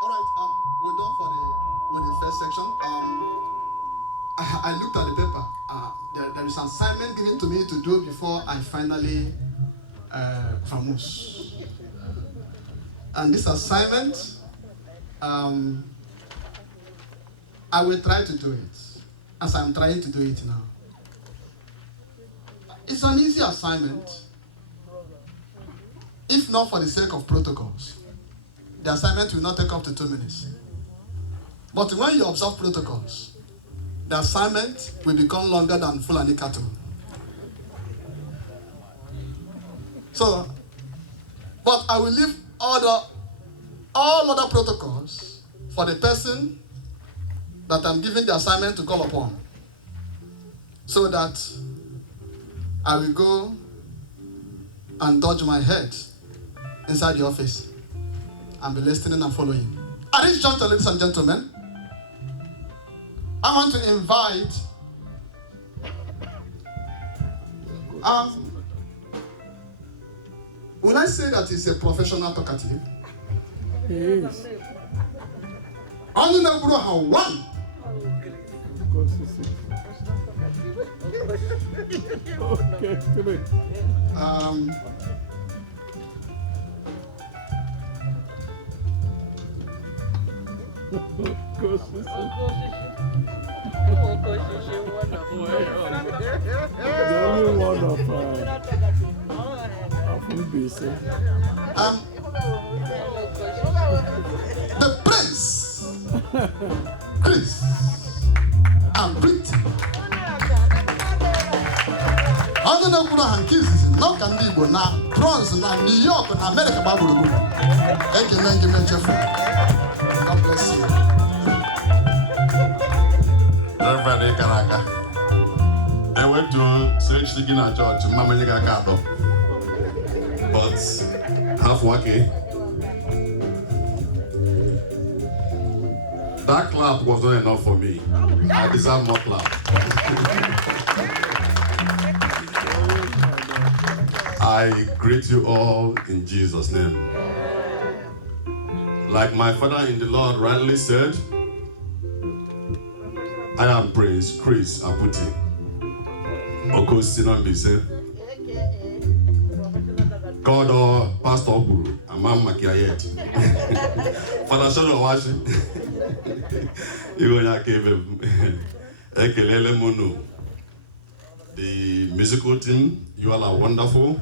All right, we're done with the first section. I looked at the paper. There is an assignment given to me to do before I finally famous. And this assignment, I will try to do it as I'm trying to do it now. It's an easy assignment, if not for the sake of protocols. The assignment will not take up to 2 minutes. But when you observe protocols, the assignment will become longer than Fulani cattle. So, but I will leave all other protocols for the person that I'm giving the assignment to call upon, so that I will go and dodge my head inside the office and be listening and following. At this juncture, ladies and gentlemen, I want to invite would I say that he's a professional talkative? Yes. Only know how one. Okay, come in. The only one of Comfortbliss. The prince, Chris, and Britain. Other than Hankies, no can Igbo now, Bronx, now New York, and America, Babu. Thank you, Jeffrey. God bless you. Reverend Karaka. I went to search the Gina Church, Mama Yagakato. But half working. That clap was not enough for me. I deserve more clap. I greet you all in Jesus' name. Like my father in the Lord rightly said, I am Prince Chris Aputi. Okosinambise. God or Pastor Guru. Amam Makiayet. Father Shano Washi. The musical team, you all are wonderful.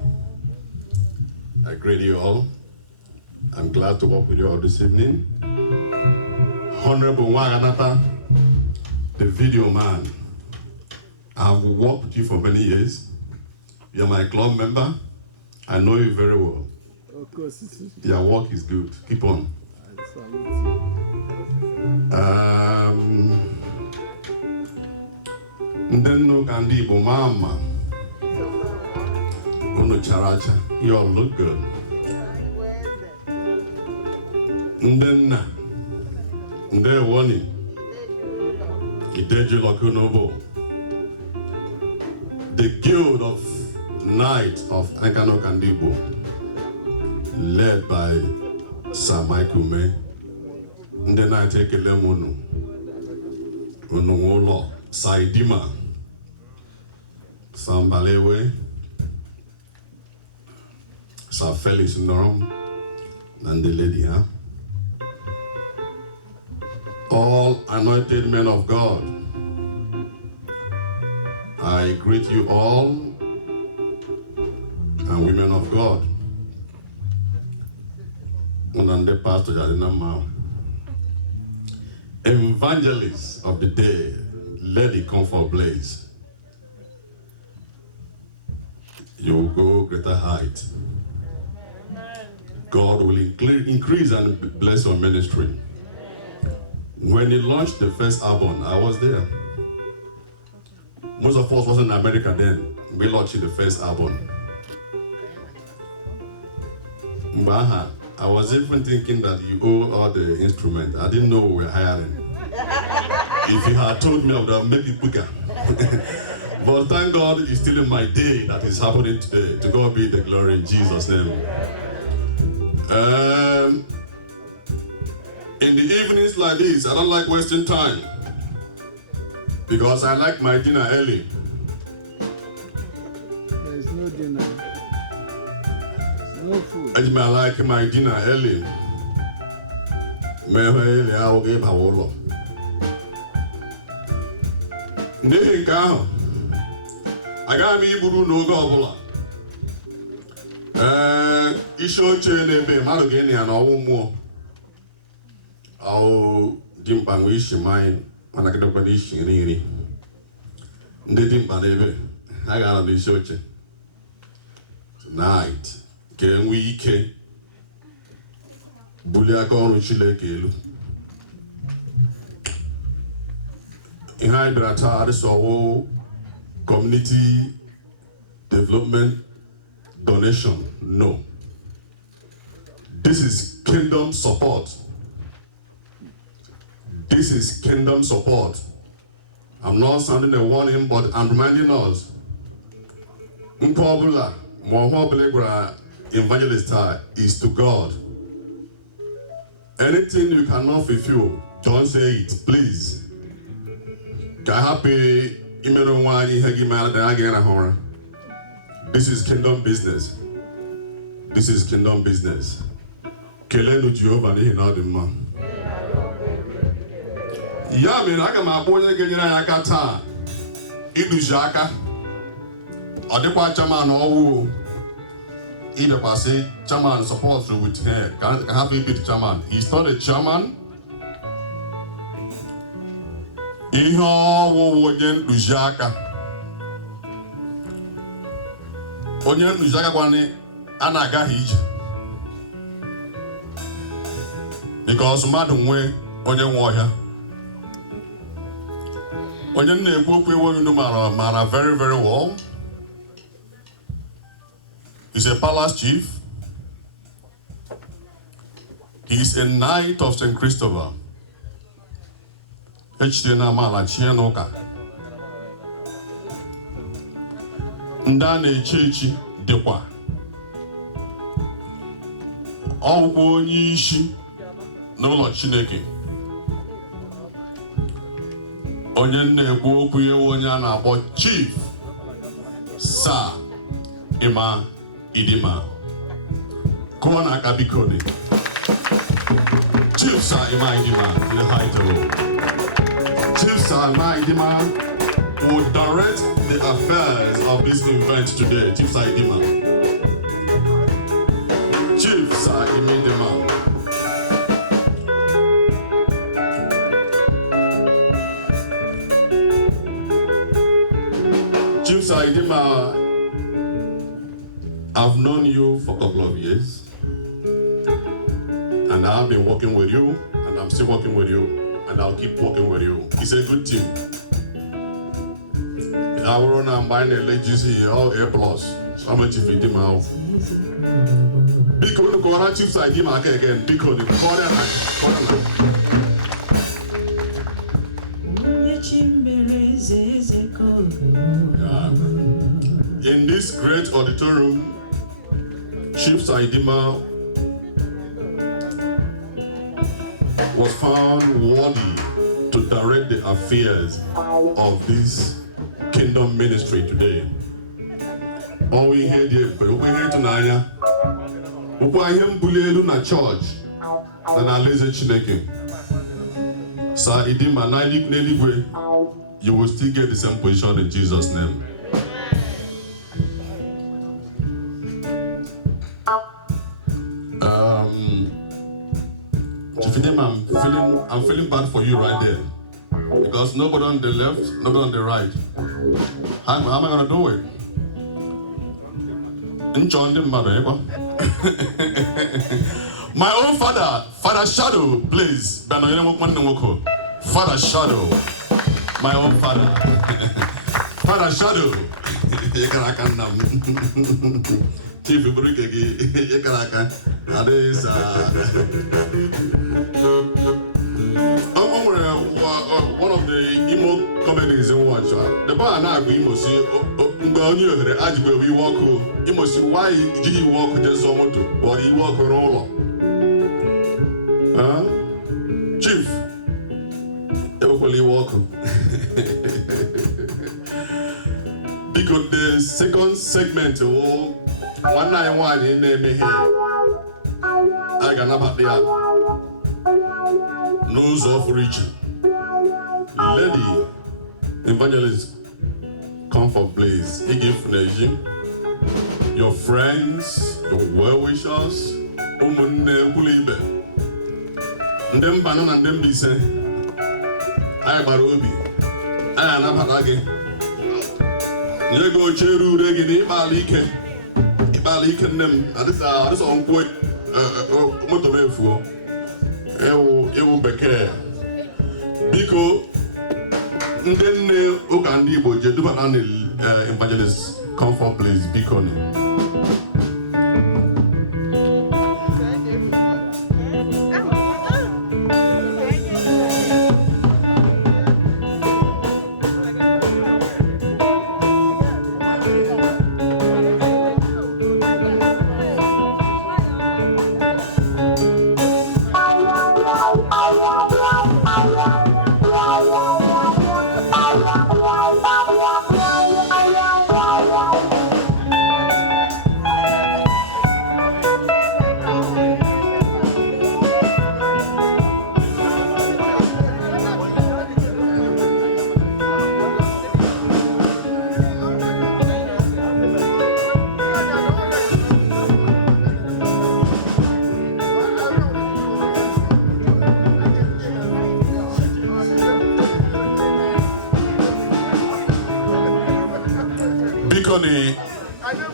I greet you all. I'm glad to work with you all this evening. Honorable Waganata, the video man. I've worked with you for many years. You're my club member. I know you very well. Of course. Your work is good. Keep on. I salute you. Ndenno kandi Igbo mama. Unu characha. You all look good. Ndenna. Ndewoni. Ideju Lokunobo. The Guild of Knights of Ankano Kandibo, led by Sir Michael May. Ndena take Lemonu. Unungolo. Saidima. Sambalewe. Sir Felix Norum. And the lady, huh? All anointed men of God, I greet you all, and women of God. And the pastor Jadinama, evangelist of the day, Lady Comfortbliss. You will go greater height. God will increase and bless your ministry. When he launched the first album, I was there. Most of us wasn't in America then. We launched the first album. I was even thinking that you owe all the instruments. I didn't know we were hiring. If you had told me, I would have made it quicker. But thank God it's still in my day that is happening today. To God be the glory in Jesus' name. In the evenings like this, I don't like wasting time because I like my dinner early. There's no dinner. No food. I like my dinner early. N'ihi nke ahụ, agaghị m iburu n'oge ọbụla isi oche n'ebe mmadụ ga-enye ya n'ọnwụ mmụọ ọ dị mkpa nwe isi mmanya mana kedokwa n'isi nri nri ndị dị mkpa n'ebe ha ga-anọ n'isi oche tonight ka enwe ike bulie aka ọrụ Chineke elu. In High Brata, this is community development donation. No. This is kingdom support. This is kingdom support. I'm not sounding a warning, but I'm reminding us. Nkobula, Mohobelegra evangelist is to God. Anything you cannot fulfill, don't say it, please. This is kingdom business. This is kingdom business. Kelenu Jehovah n'ihi na ọ dị mma. Ya mere aga m akpọ onye ga-enyere anyị aka taa iduzi aka. Ọ dịkwa chairman ọwụ ịbịakwasị chairman support with her. Can have a bit chairman. He's not a chairman. Ihe ọwụwụ onye nduzi aka. Onye nduzi aka kwani a na-agaghị ije. Because mmadụ nwe onye nwe ọhịa. Onye na-ekwu okwu iwe onye mara very very well. He's a palace chief. He's a knight of St. Christopher. HTN Amala Chienoka. Ndane Chechi Dekwa. Ọgwụ onye isi n'ụlọ Chineke. Onye na-ekwu okwu ewu onye a na-akpọ Chief Sir Ima Idima. Kụọ n'aka biko dị. Chief Sir Ima Idima in the high table. Chief Sir Ima Idima will direct the affairs of this event today. Chief Sir Idima. Chief Sir Ima Idima. Chief Sir Idima, I've known you for a couple of years, and I've been working with you, and I'm still working with you, and I'll keep working with you. It's a good team. I will run and buy a legacy all A+. How much if you did my because the Quran Chief Sir Idima again, because the Quran. In this great auditorium, Chief Sir Idima was found worthy to direct the affairs of this kingdom ministry today. All we hear tonight, we hear Bulelu na church, and I listen Chineke. Sir Idima, you will still get the same position in Jesus' name. I'm feeling bad for you right there. Because nobody on the left, nobody on the right. How am I gonna do it? My own father, Father Shadow, please. Father Shadow. My own father. Father Shadow. Chief Ibrukegi, Yakaraka. That is one of the Igbo comedies in watch. The bar now we must see the Ajbe we walk. You must see why did he walk just so much, or he walk roller. ọkụ. Because the second segment will one night one in the here. I can about the nose of region. Lady Evangelist Comfortbliss, he give Nation, your friends, your well-wishers, Umune Pulibe. Ndem banana ndem bise. I barobi. I am not again. You go cheru regini Ibalike nem. This on point. Motomefu. Ewu beke. Biko. Ndenne ukandi Igbo je duba na Evangelist Comfortbliss biko ni.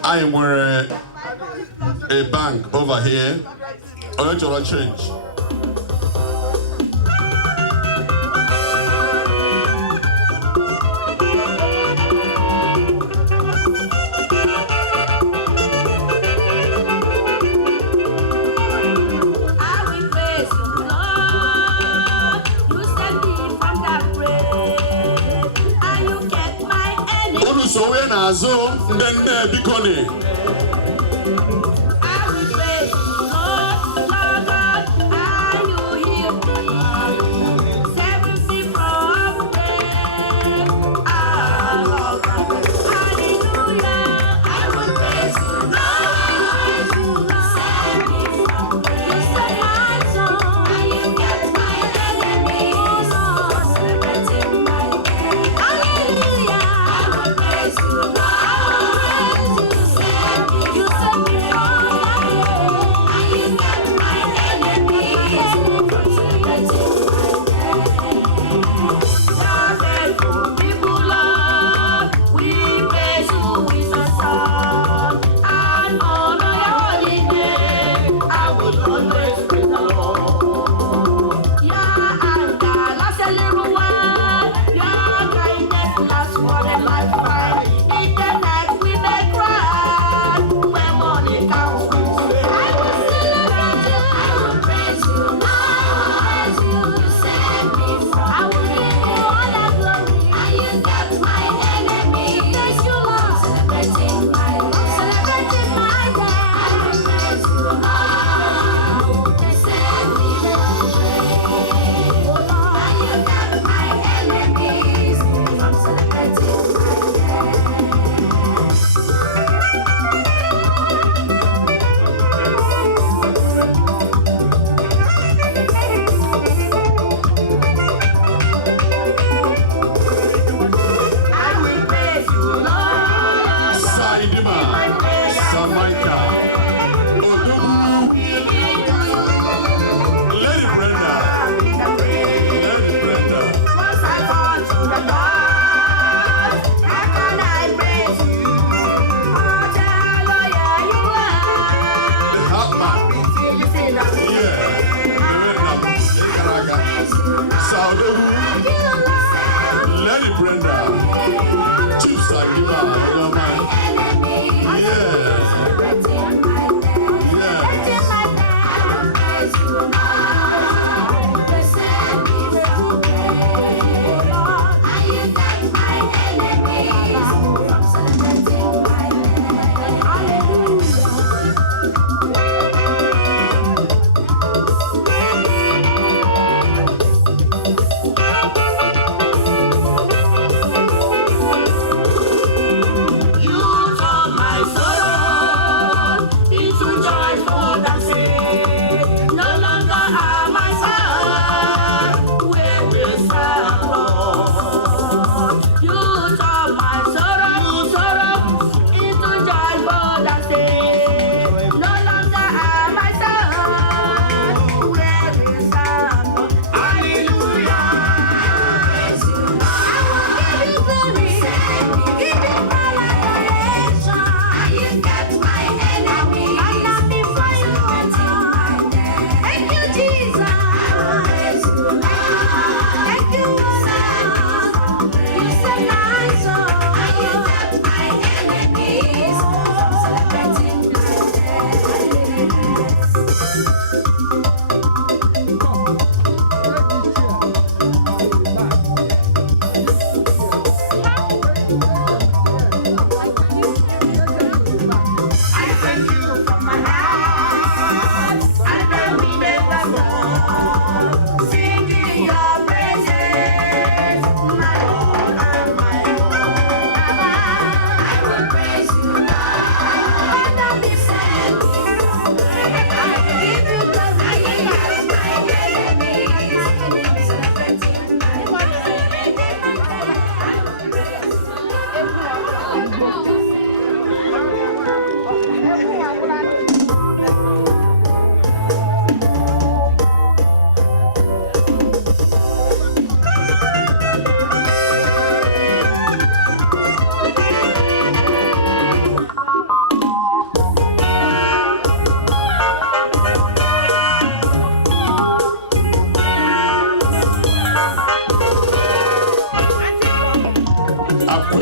I were a bank over here. I want to change. So when I zo, then there be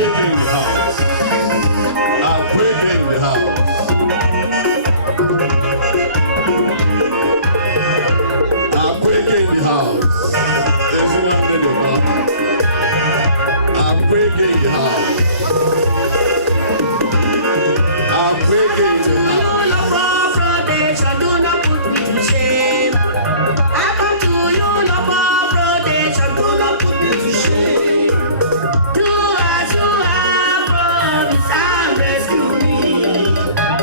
in the house. Earthquake in the house. Earthquake in the house. There's no one in the house. Earthquake in the house. Earthquake in the house. Do not put me to shame. I come to you, Lord, for protection. Do not put me to shame. To us who have promised and rescue me.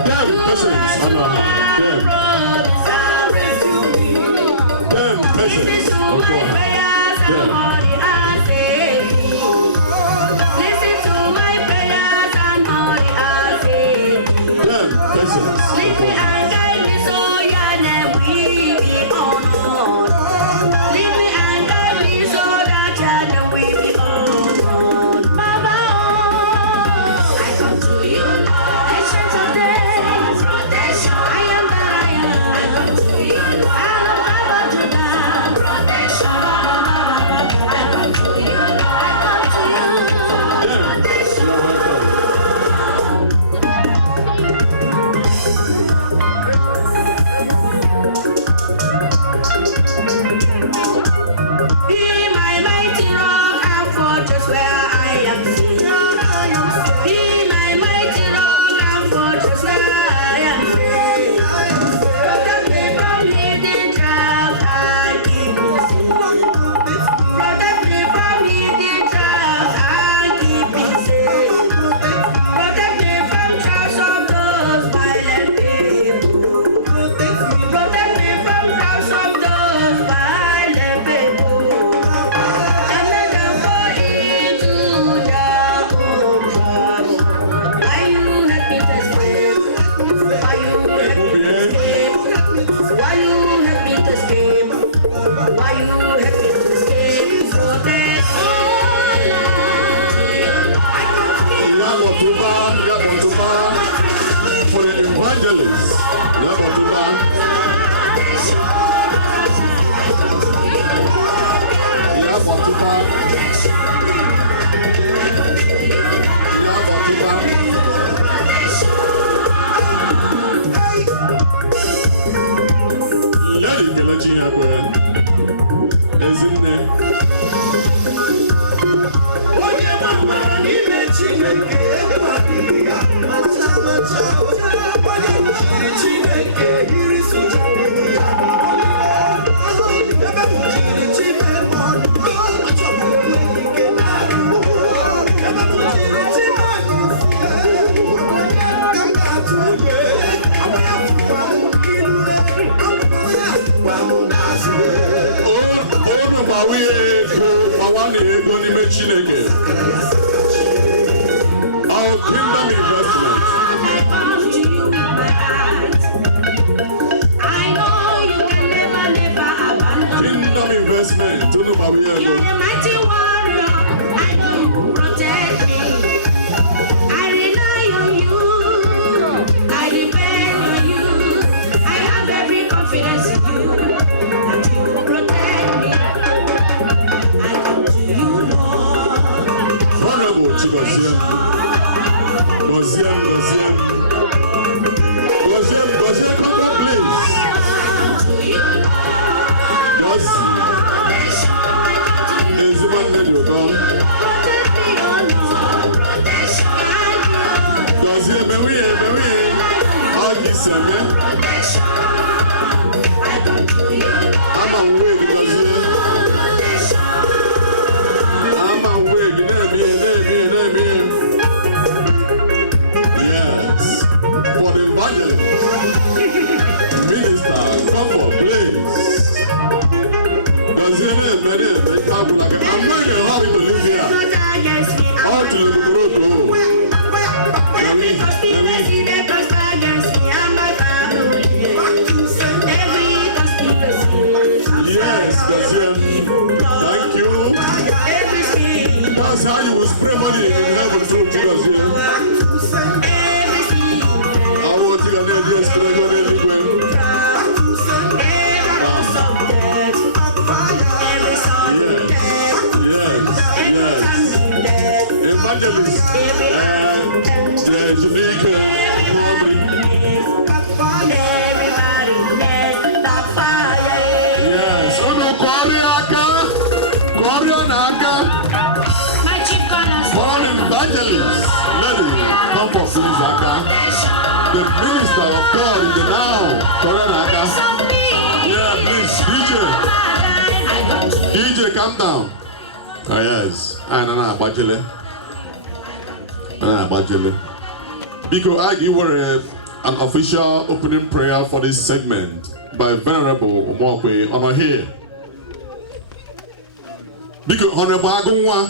To us who have promised and rescue me. Listen to my prayers and money and save me. Listen to my prayers and money and save me. Lead me and guide me so your name will be honored. Lead me and guide me so that your name will be honored. Baba, I come to you, Lord. Ancient of days, protection. I am that I am. I come to you, Lord. I am Baba to that protection. I come to you, Lord. I come to you, Lord. Protection. Be my mighty rock and fortress where I am safe. Be my mighty rock and fortress where I am safe. Protect me from hidden traps and keep me safe. Protect me from hidden traps and keep me safe. Protect me from traps of those violent people. Protect me from traps of those violent people. And let them fall into their own trap. Why you help me to escape? Why you help me to escape? Why you help me to escape? Why you help me to escape? Protect me. For the evangelists, our kingdom investment. I come to you with my heart. I know you can never, never abandon me. Kingdom investment. You're the mighty warrior. I know you protect me. I rely on you. I depend on you. I have every confidence in you that you will protect me. I come to you, Lord. Honorable to Gosiem. Comfortbliss. To you, Lord. Is the one that you come. Protect me, oh Lord. Protection. Gosiem, all this summer. I come to you, Lord. I'm away, Gosiem. I'm away. Yes. For the budget. Minister, Comfortbliss. Gosiem, I'm not going to live here. All to the road. Every conspiracy that conspires against me and my family. Every conspiracy. Yes, Gosiem. Thank you. Every scheme. That's how you will spray money in heaven through Gosiem. Every scheme. I want to get this spray money everywhere. Every subject. Every subject. Yes. Every Evangelist. please, Aka. The minister of God in the now. Correct, Aka. Yeah, please, DJ, calm down. Oh, yes. Bajele. Because you were an official opening prayer for this segment by Venerable Omokwe on here. Because Honorable Agunwa,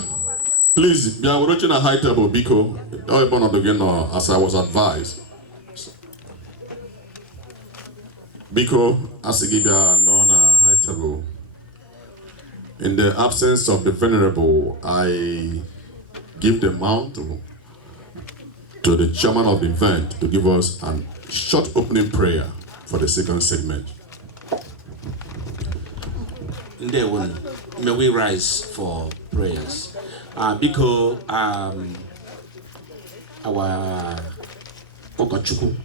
please, we are watching a high table because as I was advised. Because as a on a high table. In the absence of the Venerable, I give the mount to the chairman of the event to give us a short opening prayer for the second segment. May we rise for prayers. Because our Okochuku,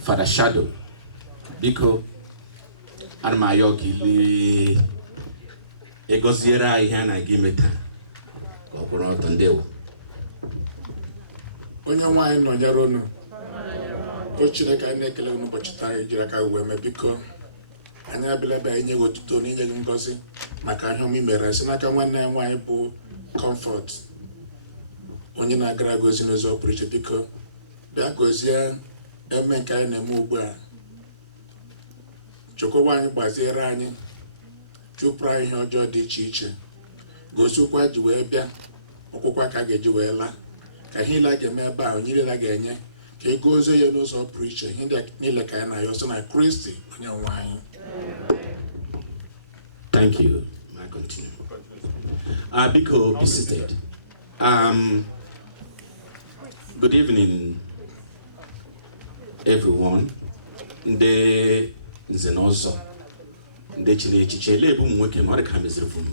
Father Shadow, because Armayoki Egosiera ihana gimeta okoro tondewo onye nwanyị nọ nyere unu o Chineke anyị na-ekele unu ụbọchị taa ejiri aka uwe mee biko anyị abịala ebe anyị nye otuto na inye gị ngozi maka ihe ọma mere si n'aka nwanne ya nwaanyị bụ Comfort onye na-agara gozi n'ụzọ pụrụ iche biko bịa gozie eme nke anyị na-eme ugbu a chukwu anyị gbaziere anyị chụpụrụ anyị ihe ọjọọ dị iche iche gosikwa ji wee bịa ọkwụkwa ka a ga-eji wee laa ka ihe niile a ga-eme ebe a onye niile ga-enye ka ego ozo ya n'ụzọ pụrụ iche ihe ndị niile ka anyị na-ayọ sị na Kristi onye nwe anyị. Thank you. I continue. Biko, be seated. Good evening, everyone. Nde nzenozo. Nde chile echiche lebu mweke mware kamezire vum.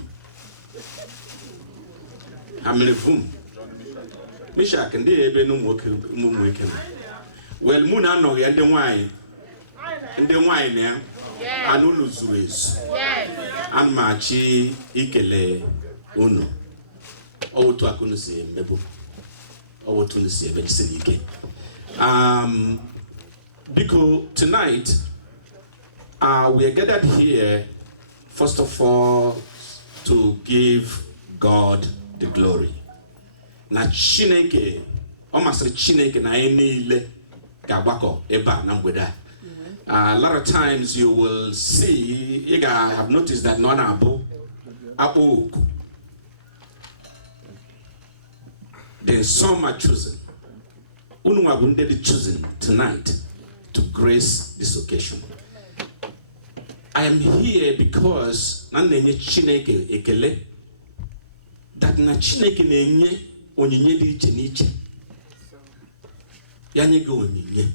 Hamile vum. Mishak nde ebe no mweke na. Well, muna no ya nde wine. Nde wine ya. Anu luzuru ezu. Amachi ikele uno. Owotu akunu si mebu. Owotu ni si ebe kiseli ike. Because tonight, we are gathered here, first of all, to give God the glory. Na Chineke, omasri Chineke na enile gabako eba na mgbeda. A lot of times you will see, you have noticed that non abu. Then some are chosen. Unwabunde be chosen tonight to grace this occasion. I am here because nanenye Chineke ekele that na Chineke nenye onyinye di iche n'iche. Yanye go onyinye.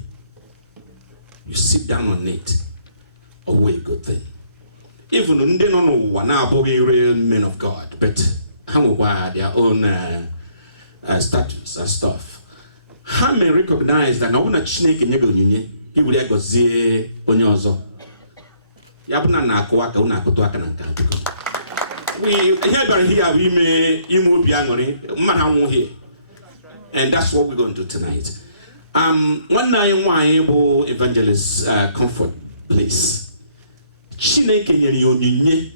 You sit down on it. Always a good thing. Even when they don't know what now real men of God, but how about their own status and stuff. How may recognize that now when a Chineke nyego onyinye, he will go zie onyozo. Yabuna na akwaka una kutuaka na nkanto. We here we may imu biangori mahamu here. And that's what we're going to do tonight. One night able evangelist Comfortbliss. Chineke nyeri onyinye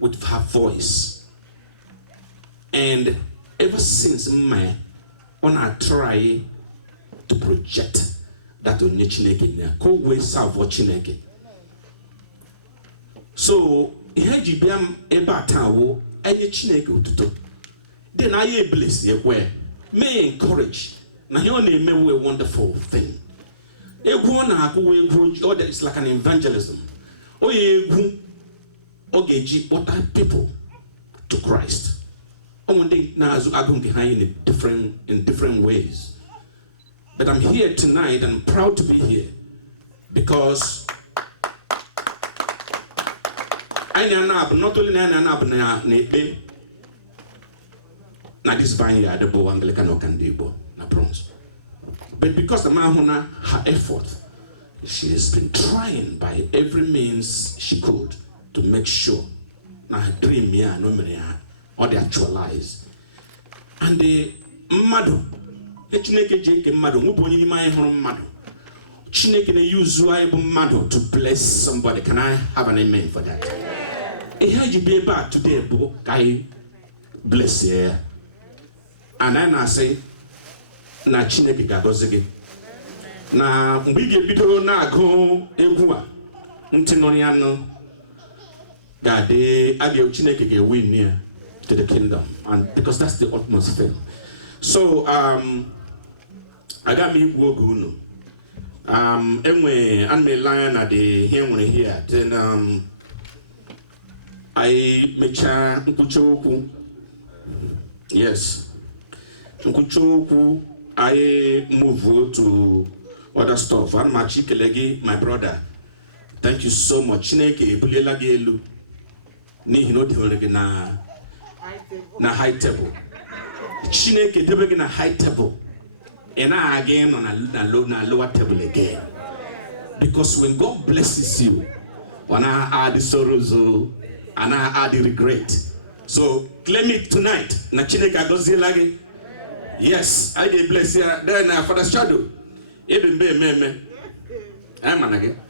with her voice. And ever since on I try to project that on Chineke nya ko we serve Chineke. So here you be eba tawo enye Chineke otuto. Then I bless ye where may encourage. Now you only make a wonderful thing. It's like an evangelism. Other people to Christ. In different ways. But I'm here tonight and I'm proud to be here because I not only na this vineyard the bow Anglican or Candibo na Bronx. But because the Mahona her effort, she has been trying by every means she could to make sure na her dream no or they actualize. And the madu Chineke ji eke mmadụ nwebụ onye n'ime anyị hụrụ mmadụ. Chineke na-use anyị bụ mmadụ to bless somebody. Can I have an amen for that? Ihe ji be ebe today bụ ka anyị bless ya. And I na-asị na Chineke ga-agọzi gị. Na mgbe ị ga-ebido na-agụ egwu a ntị nọ ya nụ ga-adị aga Chineke ga-win ya to the kingdom, and because that's the utmost thing. So aga m igwu oge unu enwe anmele anya na the here nwere here then I mecha nkwucha okwu. Yes, nkwucha okwu I move to other stuff. And my chikelegi, my brother, thank you so much. Chineke ebulela gị elu n'ihi na o debere gị na high table. Chineke debere gị na high table. And I again on a lower table again. Because when God blesses you, when I add the sorrows and I add the regret. So claim it tonight. Na Chineke agọziela gị. Yes, I get blessed here. Then for the shadow. Even be me. I'm an again.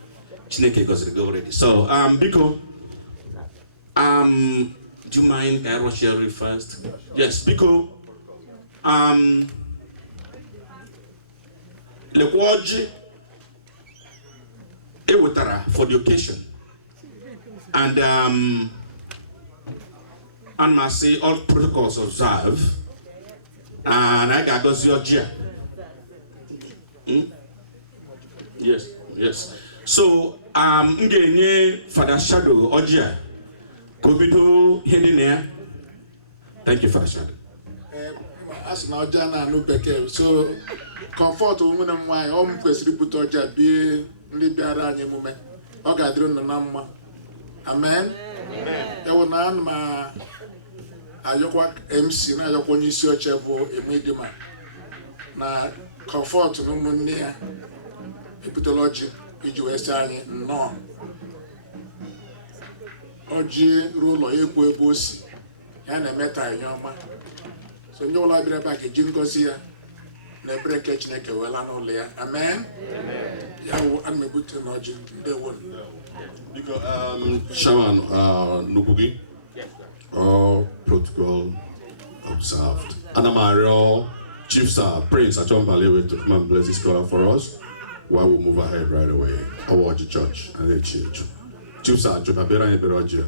Chineke goes to go already. So Biko, do you mind I rush you first? Yes, Biko. Le kwaji ewetara for the occasion. And must say all protocols observed. And I got those your chair. Yes, yes. So ngenye Father Shadow Ojia. Kobido heading there. Thank you, Father Shadow. As now Jana no peke. So comfort woman and my home quest put Ojia be Libera and Yamume. Ogadron the Nama. Amen. There was none my ayokwa MC na ayokwa ni si oche bo emedima na comfort no munnia epitology iji west anyị no oji rulo ekwu ebe osi ya na emeta anyoma so ndị ụlọ bịara back eji ngozi ya na ebere nke Chineke wela n'ụlọ ya. Amen. Ya wo an mebute na oji ndewo. Because Shaman Nukugi, all protocol observed. Anamario, Chief Sir Prince Achombalewe to come and bless this scholar for us while we move ahead right away. I watch the church and the church. Chief Sir Jobabera and Beroja.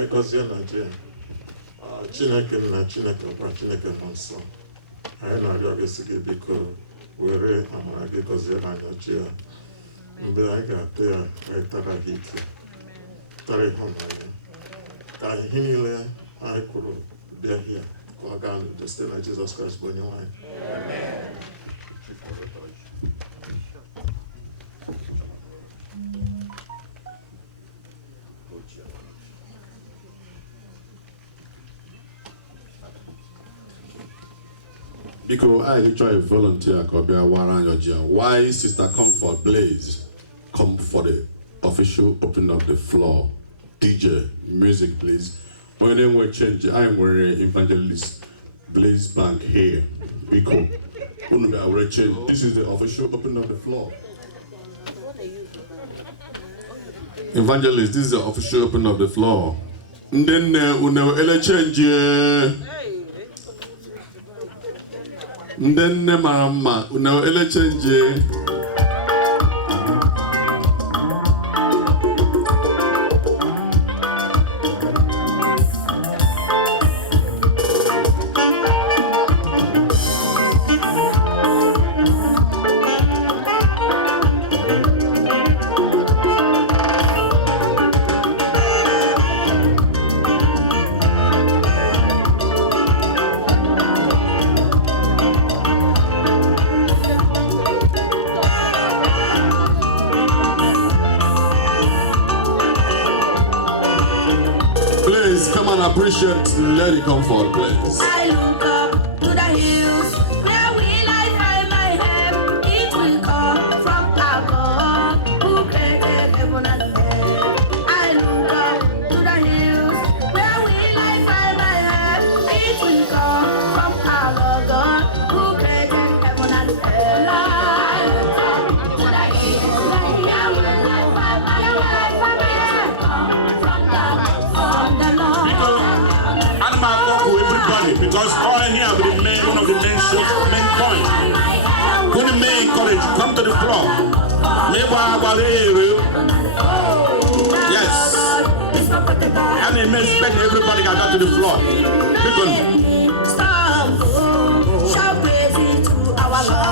Because you're Nigerian. Chineke na Chineke kwa Chineke nso. Anyị na-arịọ gị sị gị biko were amara gị gọzie anyị mgbe anyị ga-atụ ya anyị tara gị ike tara ịhụnanya ka ihe niile anyị kwuru bịa hia ka ọ gaa n'udo site na Jizọs Kraịst bụ onye nwe anyị. Because I try to volunteer, why Sister Comfortbliss come for the official opening of the floor? DJ, music please. When they will change, I'm wearing Evangelist Blaze Bank here. Because this is the official opening of the floor. Evangelist, this is the official opening of the floor. And then we never change. Ndenne mama una ele change. Appreciate Lady Comfortbliss. I look up to the hills, where will I find my help? It will come from our God, who created heaven and earth. I look When you may encourage, come to the floor. Yes. And it may spend everybody got to the floor.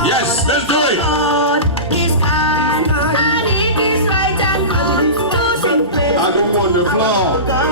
Yes, let's do it. I don't want the floor.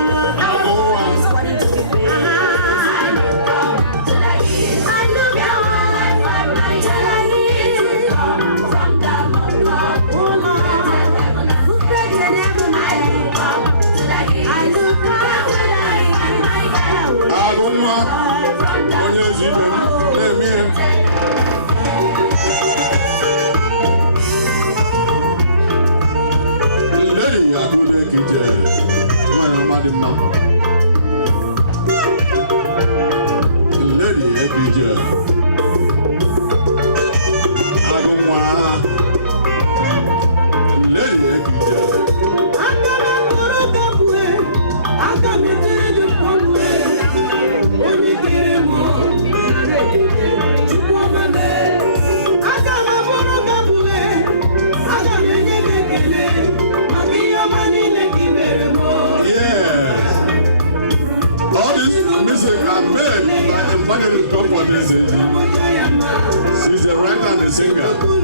She's a writer and a singer.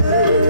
Yes.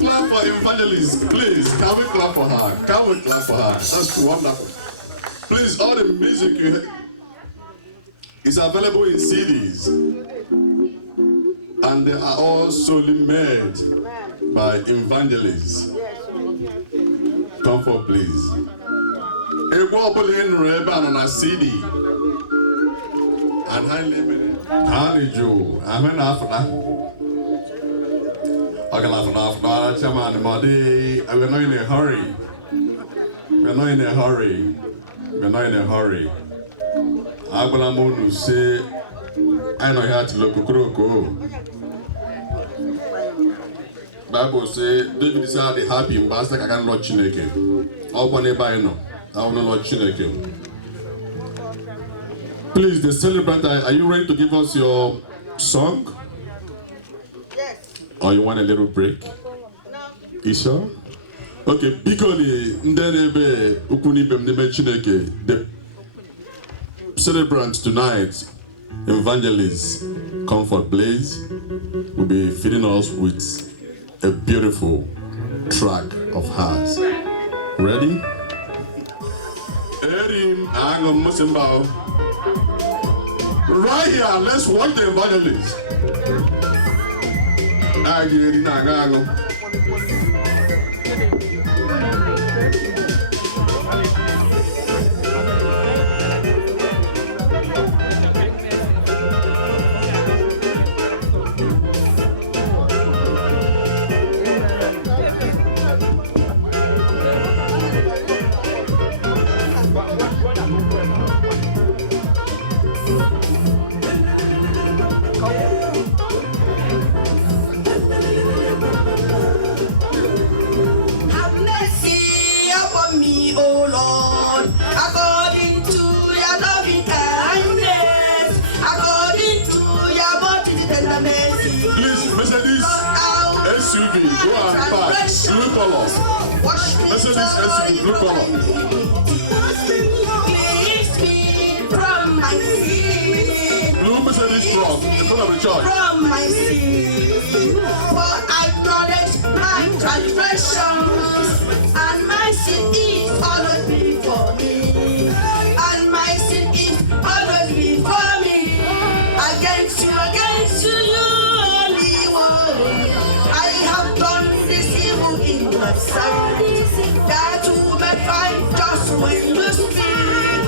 we clap for Evangelist? Please, can we clap for her? Can we clap for her? That's wonderful. Please, all the music you hear is available in CDs. And they are all solely made by evangelists. Comfortbliss. Igbo Bulin Reba on a CD. And I live in it. Honey Joe, I'm an Afra. Okay, Chairman, we're not in a hurry. We're not in a hurry. We're not in a hurry. Abulamunu say, I know how to look Kroko. Bible say, David is the happy master. I can not Chineke. Open a bino. I will not Chineke. Please, the celebrant, are you ready to give us your song? Yes. Or you want a little break? No. You sure? Okay, because the celebrant tonight, Evangelist Comfortbliss, will be feeding us with a beautiful track of hers. Ready? Right here, let's watch the evangelist. Have mercy upon me, O Lord, according to your loving kindness, according to your multitude tender mercy. Please, Mercedes SUV, go and park. Blue color. Wash me Mercedes SUV, blue color. Cleanse me from my sin. Blue Mercedes truck in front of the church. From my sin, for I acknowledge my transgressions, and my sin is always before me, and my sin is always before me. Against you, only one, I have done this evil in my sight, that you may find just when you speak,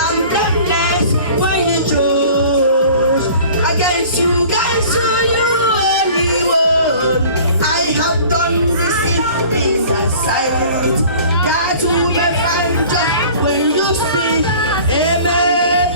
and blameless when you judge. Against you, only one, I have done this evil in my sight, that you may find just when you speak. Amen.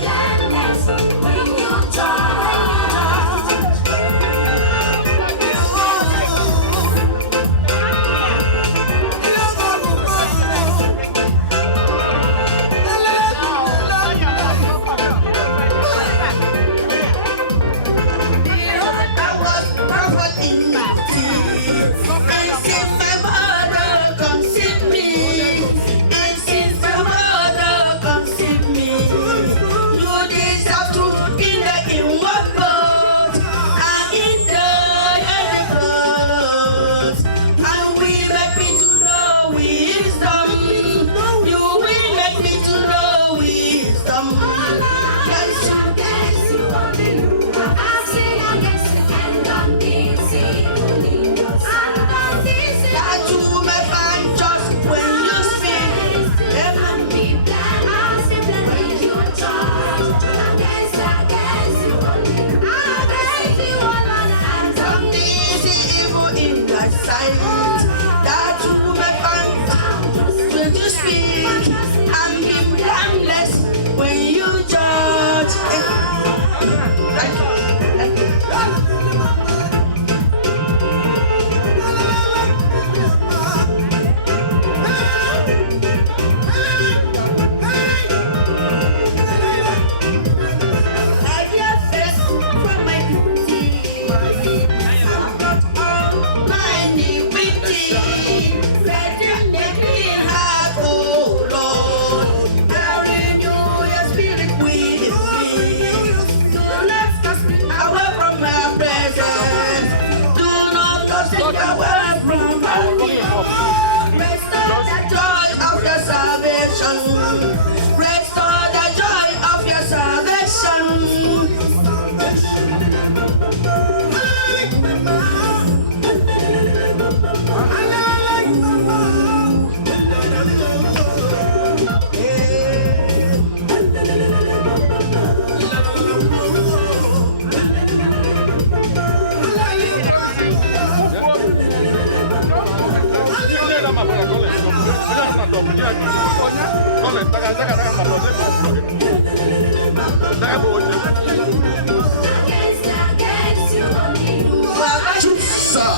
Sir,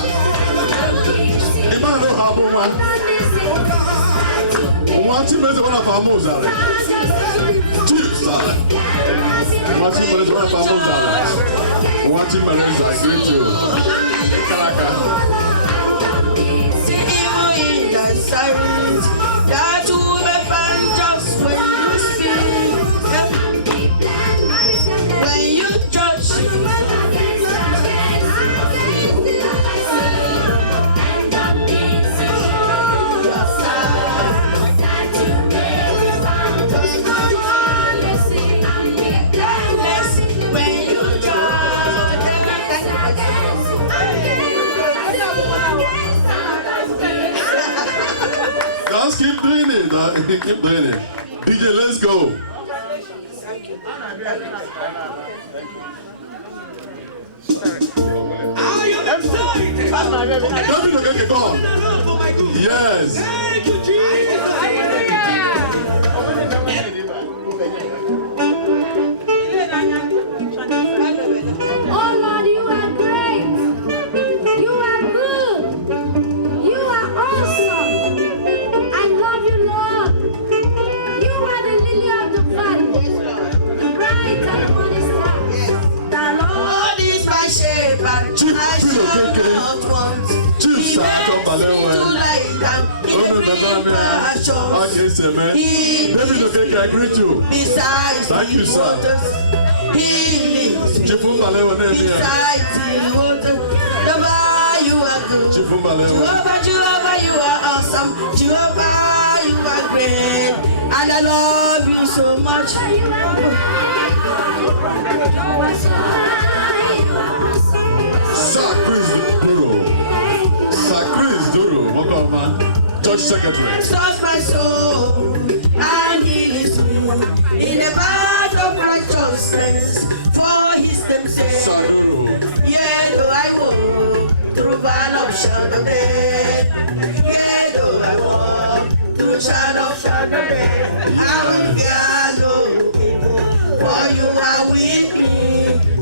the man don't have woman. One team is one of our moves, Chief, sir. One team is one of our moves, One team is I greet you. See you in the silence. That will be fun just when you speak. When you judge. Just keep doing it. Keep doing it. DJ, let's go. Are you excited? Go on. Yes. Thank you, Jesus. Oh Lord, you are great. You are good. You are awesome. I love you, Lord. You are the lily of the valley, bright and morning star. The Lord is my shepherd. I shall not want. He makes me to lie down in green pastures. He leads me besides the waters. He leads me beside the waters. Jehovah, you are good. Jehovah, Jehovah, you are awesome. Jehovah, you are great. And I love you so much. Sir Chris Duro, welcome, man. Church secretary. Restores my soul and he leads me in the path of righteousness for his name's sake. Yea, though I walk through valley of shadow of death. Yea, though I walk through shadow of death. I will fear no evil, for you are with me.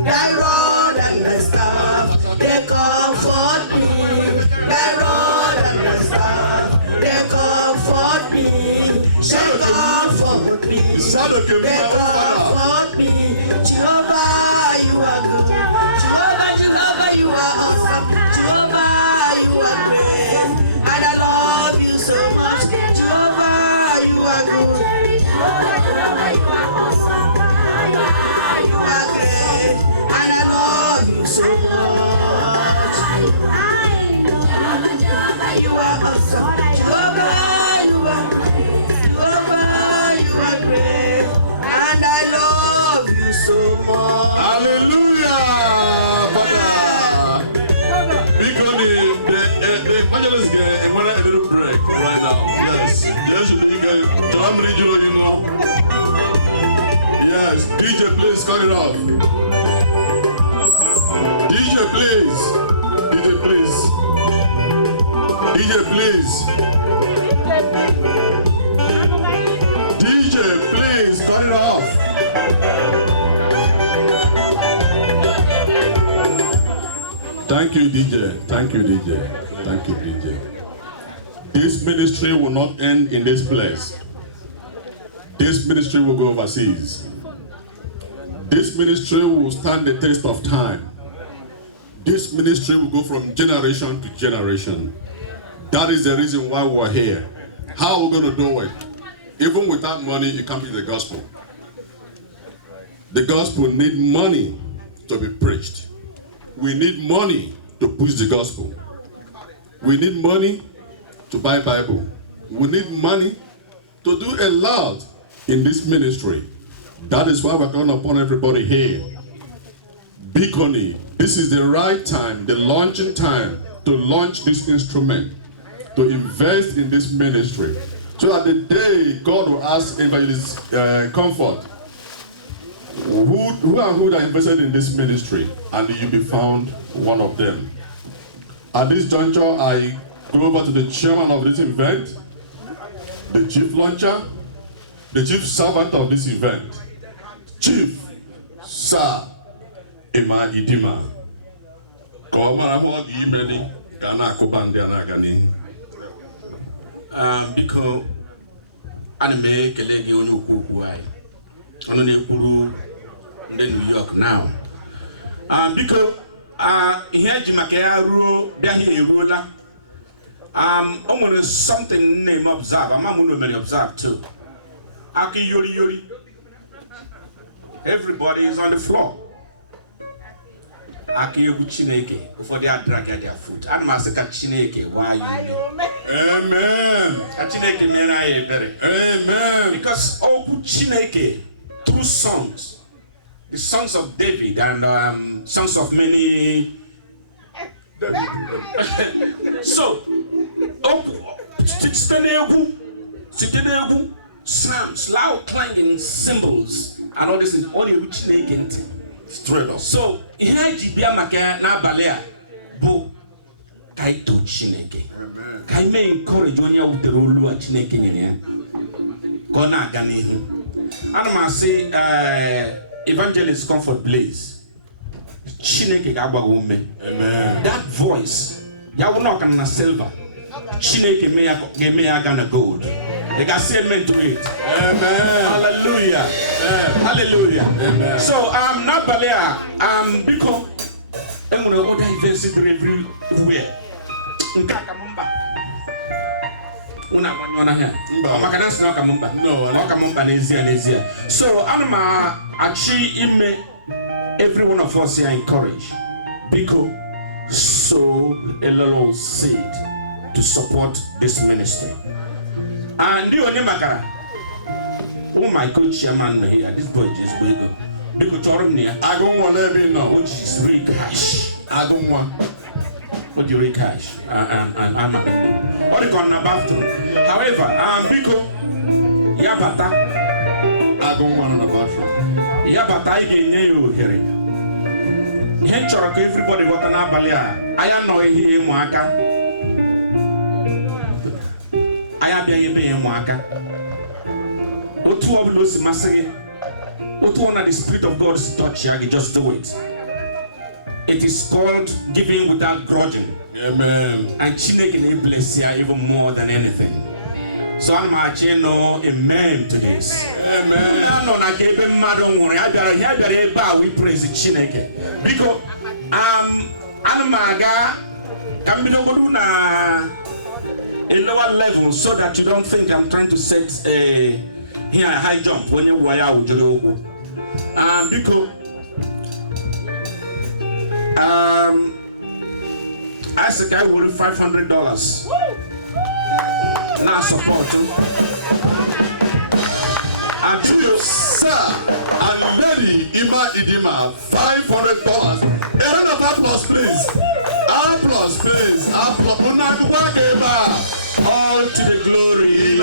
Thy rod and thy staff, they comfort me. Thy rod and thy staff, they comfort me. They comfort me. They comfort me. Jehovah, you are good. Jehovah, Jehovah, you are awesome. Jehovah, you are great. And I love you so much. Jehovah, you are good. Jehovah, you are awesome. You are great. And I love you so much. Jehovah, you are awesome. Jehovah, you are great. Jehovah, you are great. And I love you so much. Hallelujah! Because the evangelist guy want a little break right now. Yes. Yes, you can. Drum regional, you know. Yes. DJ, please cut it off. DJ, please. DJ, please. DJ, please. DJ, please cut it off. Thank you, DJ. Thank you, DJ. Thank you, DJ. This ministry will not end in this place. This ministry will go overseas. This ministry will stand the test of time. This ministry will go from generation to generation. That is the reason why we're here. How are we going to do it? Even without money, it can't be the gospel. The gospel needs money to be preached. We need money to push the gospel. We need money to buy Bible. We need money to do a lot in this ministry. That is why we're calling upon everybody here. Beacony, this is the right time, the launching time to launch this instrument, to invest in this ministry. So that the day God will ask Evangelist Comfort, who are invested in this ministry, and you be found one of them. At this juncture, I go over to the chairman of this event, the chief launcher, the chief servant of this event, Chief Sir Ima Idima. Koma ho gi meni kana akubande anaga ni. Because ana me kele gi onye okwu ai. Ono na-ekwuru ndị New York now. Because ihe ji maka ya ruo bịa ihe eruola. O nwere something name observe. Ama mụ no observe too. Aki yori. Everybody is on the floor. Aki yogu Chineke. Before they are dragging their foot. And Masaka Chineke, why you? Amen. Chineke mena ebere. Amen. Because Oku Chineke through songs, the songs of David and songs of many. So, Oku, psalms, loud clanging cymbals, and all this, all the Chineke. Straight up. So, ihe ji bịa maka n'abalị a bụ ka ito Chineke. Ka ime encourage onye wutere olu a Chineke nyere ya. Ka ọ na-aga n'ihu. Ana m asị Evangelist Comfortbliss. Chineke ga-agba gị ume. Amen. That voice, ya wụ na ọ ka na silver. Chineke ga-eme ya aga na gold. They can say amen to it. Amen. Hallelujah. Hallelujah. Amen. So Nabalia, because I'm gonna order events everywhere. Nkakamumba. Una mwana here. Makanasi na kamumba. No, kamumba nezia. So anama achi ime every one of us here encourage. Because sow a little seed to support this ministry. And you only makara. Oh my coach chairman here, this boy just wake up. Because Torum near, I don't want to be no. which is real cash. I don't want. What do you real cash? And I'm or the corner bathroom. However, Biko Yabata, I don't want on the bathroom. Yabata again you hearing. Henchork everybody got an abalia. I am no here Mwaka. I am being Mwaka. Otu of Lucy Massey. Otu one the Spirit of God is touch you, just do it. It is called giving without grudging. Amen. And Chineke bless you even more than anything. So I'm actually no amen to this. Amen. No, I gave him madam worry. I got we praise Chineke. Because Anamaga can be no na a lower level so that you don't think I'm trying to set a high jump when you wire with your because I said I will $500 now support And to you, sir, and Lady Ima Idima, $500. A round of applause, please. Applause, please. Applause. All to the glory.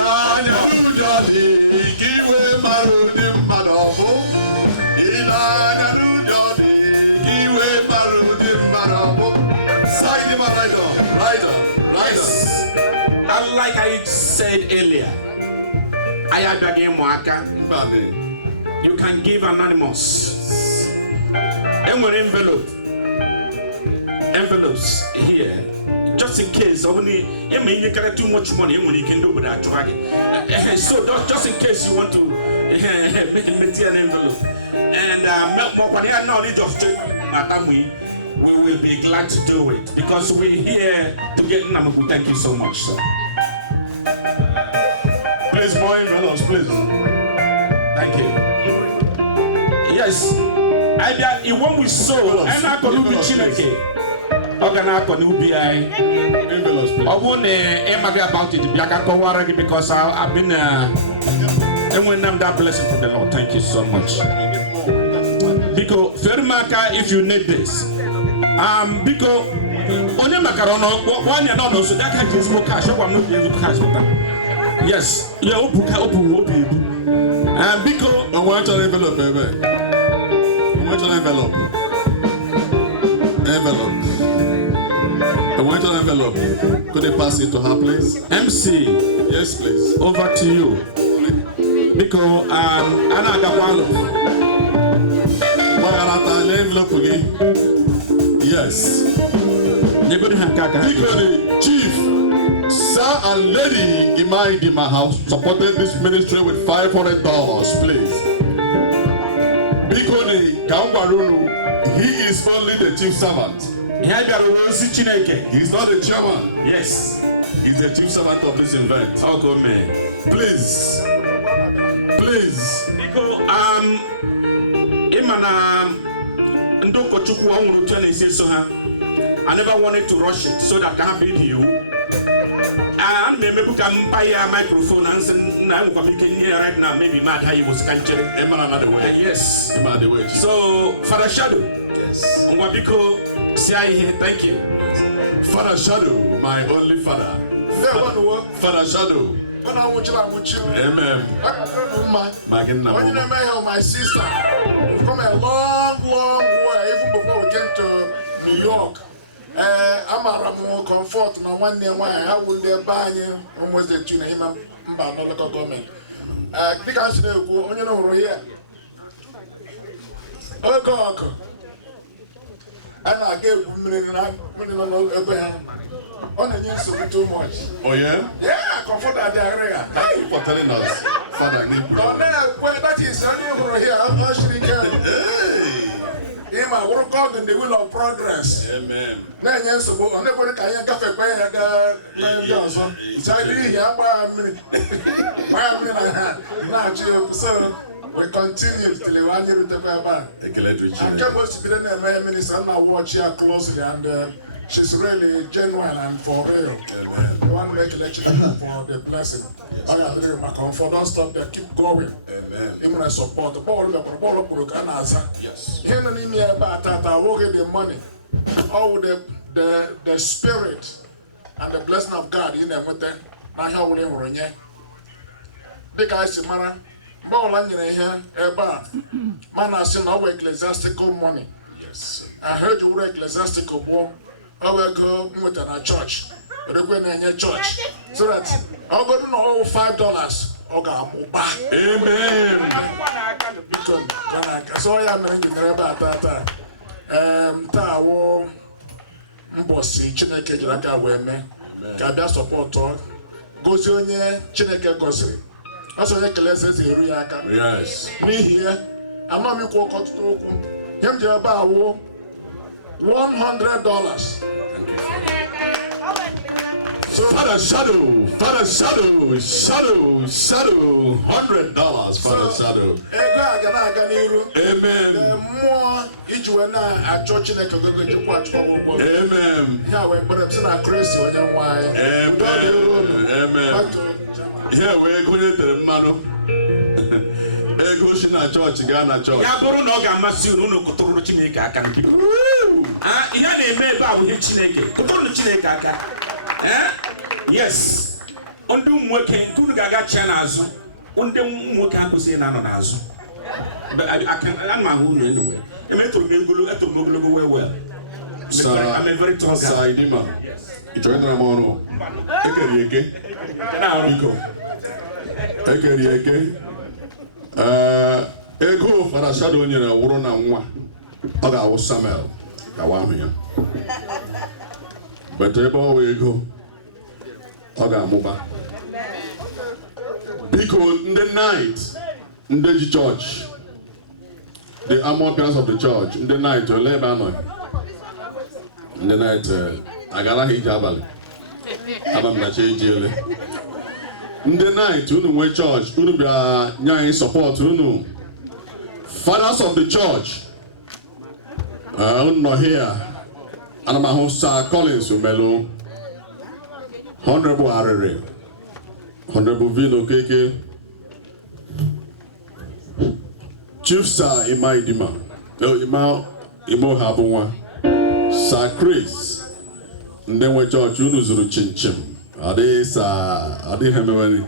And like I said earlier, you can give anonymous. And we're envelopes here, just in case. Only you get too much money when you can do without dragging. So just in case you want to maintain an envelope. And we will be glad to do it because we're here to get Namaku. Thank you so much, sir. Please, more envelopes, please. Thank you. Yes. I want we saw and I could be Chineke. Envelopes, please. I won't about it because I've been and when I'm that blessing from the Lord. Thank you so much. Because Fermaka, if you need this, because only macarono, one year no, so that can smoke cash. I'm not able to cash with that. Yes, you open. Because I want an envelope, baby. I want an envelope. I want an envelope. Could they pass it to her, please? MC, Yes, please. over to you. Because I got one. envelope again. Yes. Bigoni, Chief, Sir and Lady Imai Dima have supported this ministry with $500, please. Bigoni Kambarunu, he is only the chief servant. He is not the chairman. Yes. He's the chief servant of this event. Oh, good man. Please. Please. Because, Imana, Ndoko Chukwu Anwuru Chane says so, I never wanted to rush it so that I can beat you. And maybe we can buy a microphone and say, now we can hear right now, maybe Mad High was cancelling. Another way. Yes. Another way. So, Father Shadow. Yes. Nwabiko, say here, thank you. Father Shadow, my only father. Father Shadow. Amen. My sister, from a long way, even before we came to New York. I'm a comfort, my one day why I would buy almost the tune him about the local government. The council go on here. Oh, God. And I gave women Abraham. On the news to be too much. Oh, yeah? Yeah, comfort that area. Thank you for telling us, Father. No, that is over here. I'm actually I work out in the will of progress. Amen. Then, yes, I'm never going to cafe by so we continue till the one year to go back. I can't be the minister and I watch her closely, and she's really genuine and for real. Amen. The one make election for the blessing. I got to my comfort. Don't stop there. Keep going. Amen. Even I support the ball. Yes. Can't need me about that. I will get the money. All the spirit and the blessing of God in them with them. Now how will they run yet? The guys in Mara. Ball in here. Man, I seen our ecclesiastical money. Yes. I heard you were ecclesiastical ball. I will go with a church. But we're in your church. So that I'll go to know $5. Amen. So I am about that. Tawo Mbosi Chineke Jiraka Weme. Kabia support gosi onye Chineke gosiri. Aso onye kelese eri aka. Yes. N'ihi ama mi kwọ ọtụtụ okwu. Hem je ba awo $100. So Father Shadow, $100, Father Shadow. Amen. Amen. Amen. Yeah, we're going to the man. Ego shi na church ga na church. Ya bụrụ na ọ ga-amasị unu kụtụrụ Chineke aka ndị. Ihe na-eme ebe a bụ ihe Chineke. Kụtụrụ Chineke aka. Yes. Ndị nwoke nke unu ga-aga chia n'azụ. Ndị nwoke akwụsịghị na-anọ n'azụ. Ana m ahụ unu anyway. Emetụrụ m ogologo well. I'm a very tall guy. Saidima. Ị chọrọ ịtara m ọrụ? Ekeri eke. Biko. Ekeri eke. Ego Father Shadow nyere wụrụ na nwa. Ọ ga-awụ Samuel. Gawa ahụ ya. But ebe ọ wụ ego. Ọ ga-amụba. Biko ndị night ndị ji church. The armored parents of the church. Ndị night ole ebe anọ. Ndị night agaraghị ije abalị. Abamnacha ije ele. Ndị night unu nwe church. Unu bịa nye anyị support unu. Fathers of the church. Unu nọ here. Ana m ahụ Sir Collins Umelu. Honorable Arere. Honorable Vino Keke. Chief Sir Ima Idima. Imo Habunwa. Sir Chris. Ndị nwe church unu zuru chinchim. Adịghị emewere.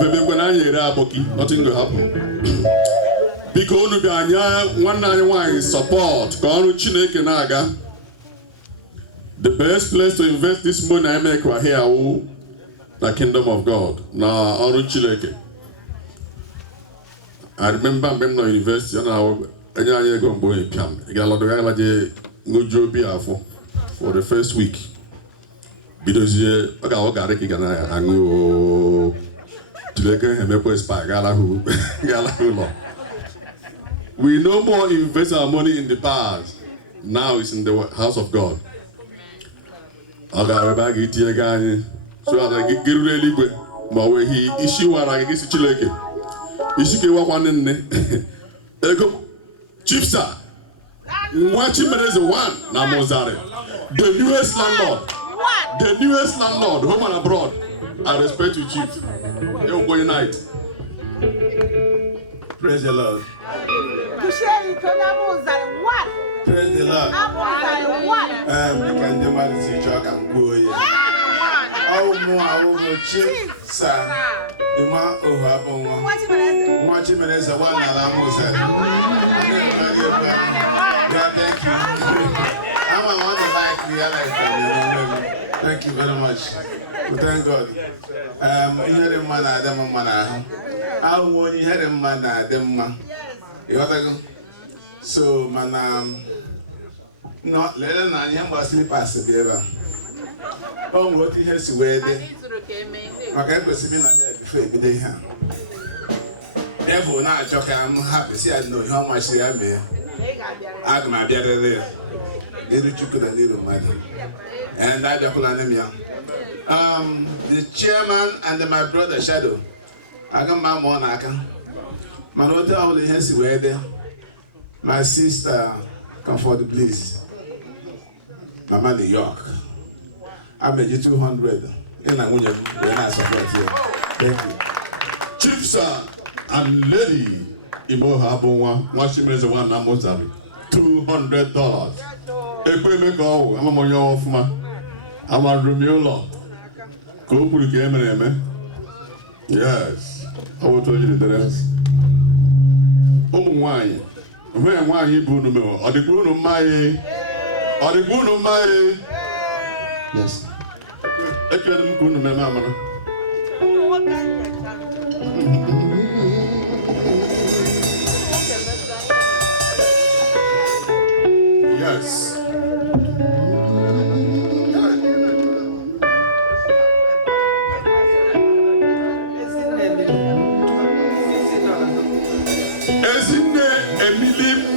Bebekwe na anyị ere abọki. Nothing will happen. Biko unu bịa anya nwanne anyị nwanyị support ka ọrụ Chineke na-aga. The best place to invest this money I make right here is the kingdom of God. Na ọrụ Chineke. I remember I'm in university and I go boy piam. I got a lot of no job for the first week. Because I got a gana and go to the Hemeko Spa Galahu. We no more invest our money in the past. Now it's in the house of God. I got a bag of tea. So I get really good. My way he issue what I guess it's like. Ishike one in Ego Chief Sir. Watching is one Namozare. The newest landlord. The newest landlord, home and abroad. I respect you, Chief. You're going night. Praise the Lord. Praise the Lord. We can demand to see Chuck and go. Oh, more, Chief Sir. The man who have one. Watching me as a one alarm. Thank you. I'm a one like realize. Thank you very much. Thank God. You had a man, Adam, man. I want you had a man, Adam. So, man, not letting I was sleep as a beaver. Oh, what he has to wear there. I can't go see me like that before every day. Therefore, now I'm happy. See, I know how much they are there. I'm my better there. Little chicken and little money. And I don't know the chairman and my brother Shadow. I got my mom. I can. My daughter only has to wear there. My sister, Comfortbliss. Mama New York. I made you 200. And I win you. Thank you. Chief Sir and Lady Igbo Habonwa, watching me as a one Namozari. $200. Equipment go. I'm a money off my. I'm a Rumula. Go put the game in. Yes. I will tell you the rest. Why? When why you put them on? Are the Bruno May? Are the Bruno May? Yes. I can't go to my mama. Yes.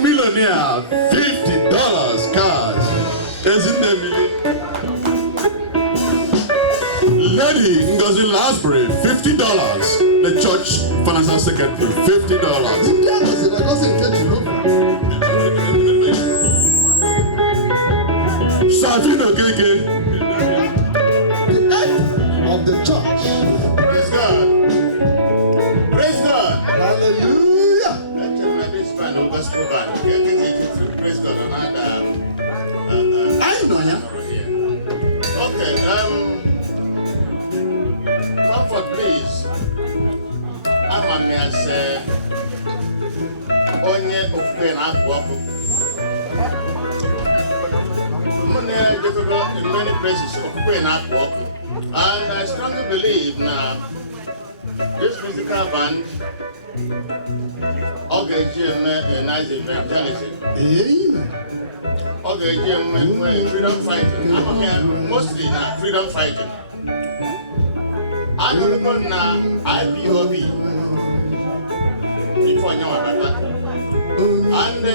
Millionaire, $50 cash. Isn't there Lady Ngozi Lasbury, $50. The church financial secretary, $50. Savino Gege, the head of the church. Praise God. Praise God. Hallelujah. Praise God. I know ya. Okay, Comfortbliss. I'm a mess. Onye ofufe na akwaku. Money get to go in many places. Ofufe na akwaku. And I strongly believe now this musical band. Okay, Jim, a nice evangelism. Okay, Jim, freedom fighting. I'm mostly now freedom fighting. I don't know now IPOB before you know about that. And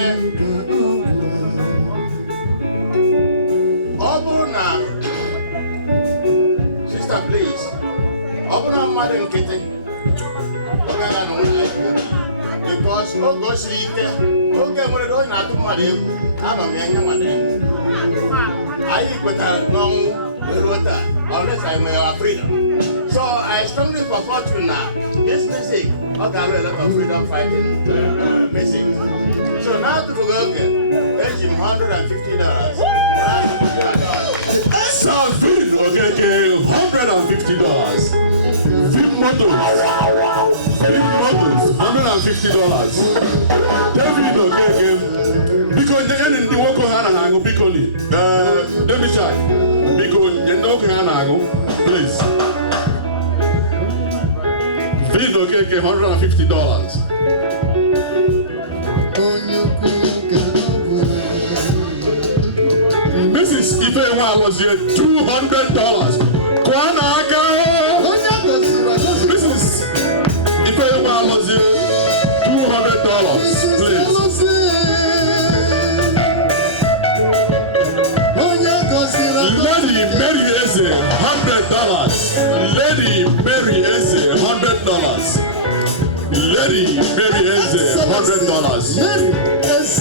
Obuna, sister, please. Obuna, Madam Kitty. Because oh gosh, okay, when it was not to my name, I'm a man. I put a long water unless I may have freedom. So I strongly support you now. This music, okay, a lot of freedom fighting music. So now to go again, there's him $150. Something okay, $150. Big motors, $150. David okay, because the end in the work on and I go bicoli. Let me check. Because you know can I go, please. David okay, $150. was here $200. Kwanaga. This is if I was here $200, please. Lady Mary Eze, $100. Lady Mary Eze, $100. Lady Mary Eze, $100.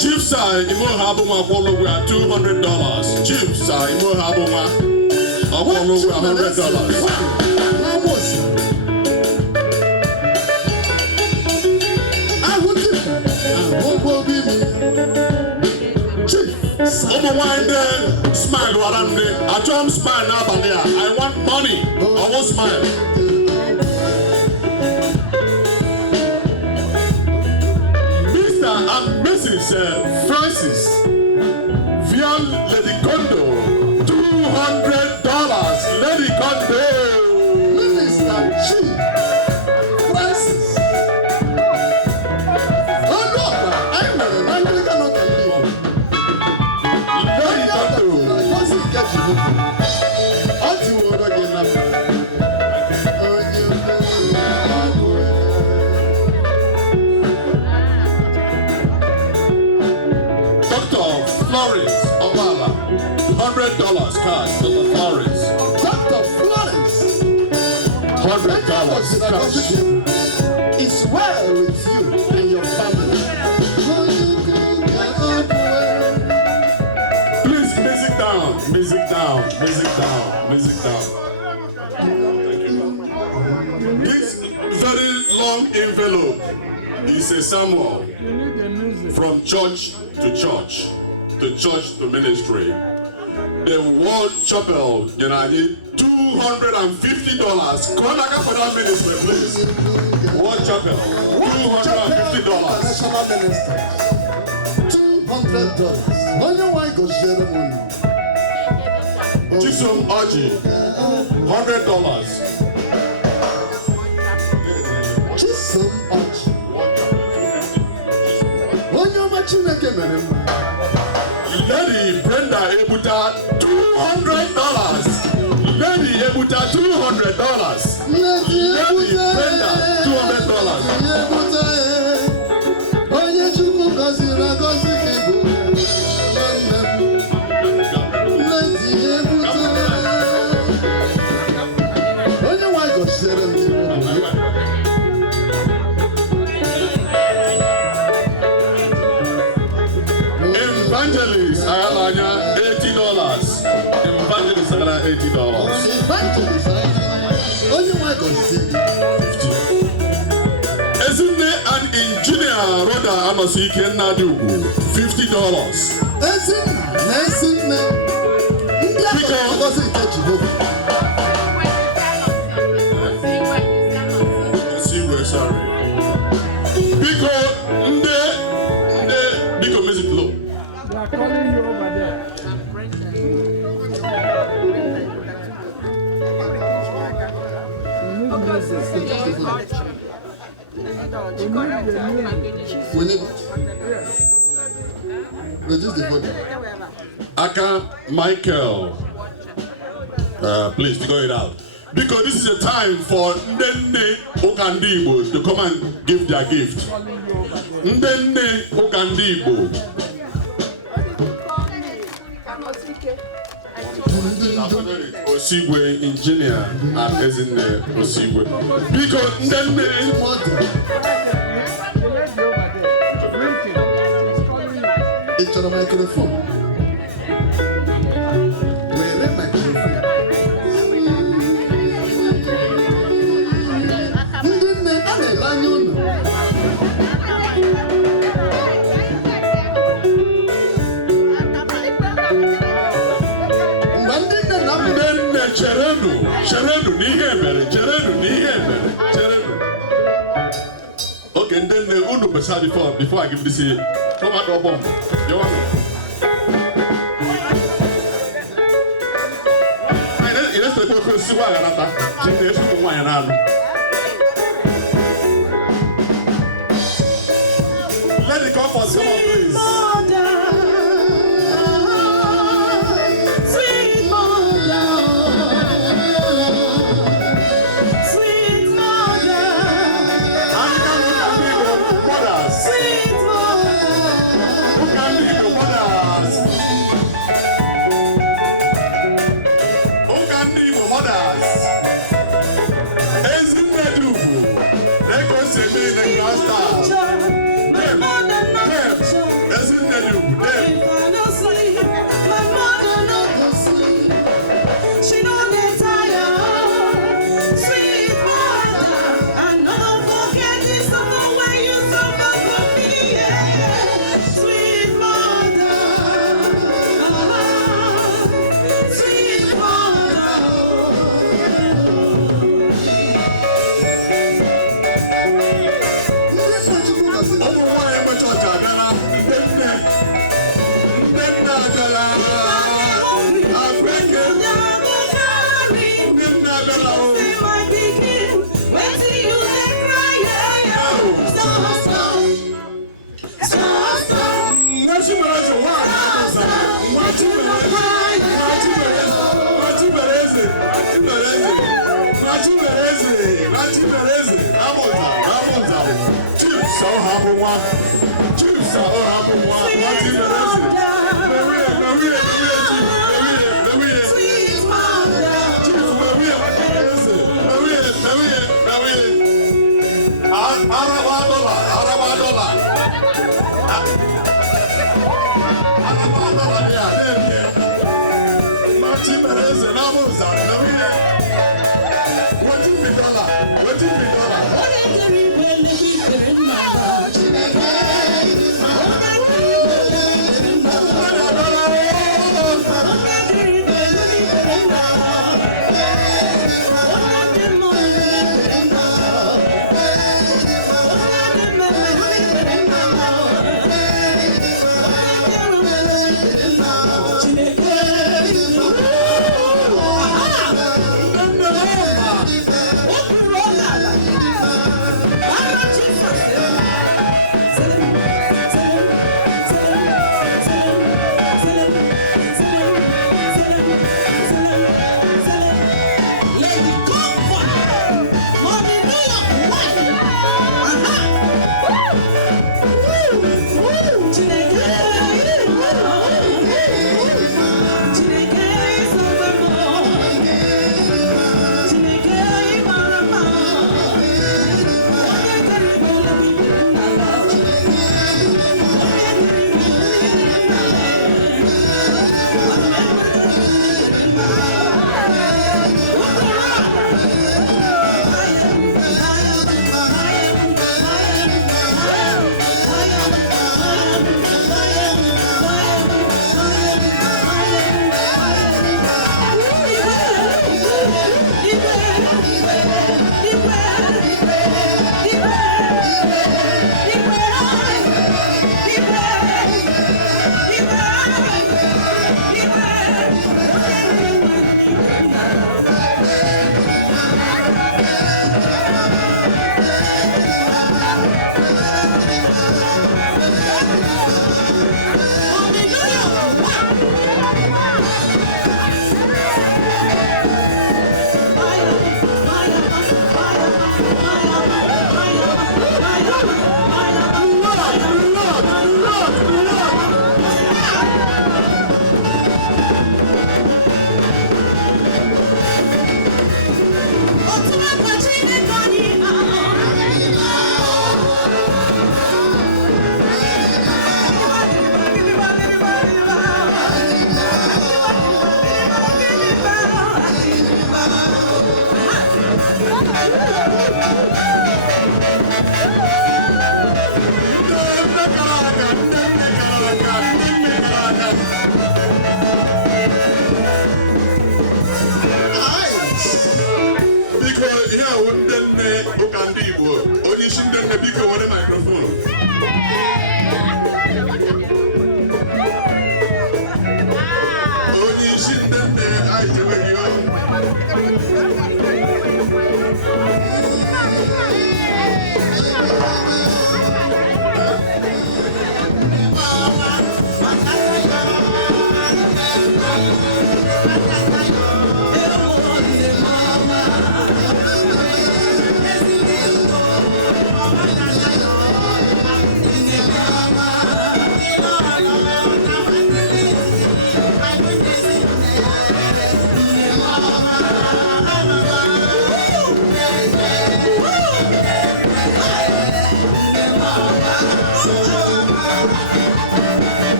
Chiefs are Imo Habuma Apollo at $200. Chiefs are Imo Habuma Apollo $100. Smile, Warande. I don't smile now, but I want money. I won't smile. Mr. and Mrs. Francis via Lady Kondo, $200. Lady Kondo. Minister Chief Francis. Oh no, I'm not $100 cash, Dr. Florence. Dr. Florence. $100 cash. It's well with you and your family. Please, music down, music down, music down, music down. This very long envelope is a Samuel from church to church, to church to ministry. The World Chapel, $250. Come on, for that ministry, please. World Chapel, $250. National Minister, $200. On your wife goes ceremony. Chisom Aji, $100. Chisom Aji. On your machine again, Lady Brenda Ebuta, $200. Lady Ebuta, $200. Lady Brenda, $200. Evangelist Ayalanya, $80. Evangelist Ayalanya, $80. Isn't there an engineer, Rhoda Amasike Nadugu, $50? Sorry. Because music low. They are calling you over there. We need it. Reduce the volume. Aka Michael, please figure it out. Because this is a time for Ndenne Okandibo to come and give their gift. Ndenne Okandibo. Osigwe engineer and Ezinne Osigwe. Because Ndenne. It's on a microphone. Where is microphone? Cherenu n'ihe mere. Okay, ndenne unu before I give this here. Come on, go bomb. You want me? Let's go see why I'm not. Just why I'm Let it come for someone, please. Igbo, onye isi ndị nne biko nwere microphone.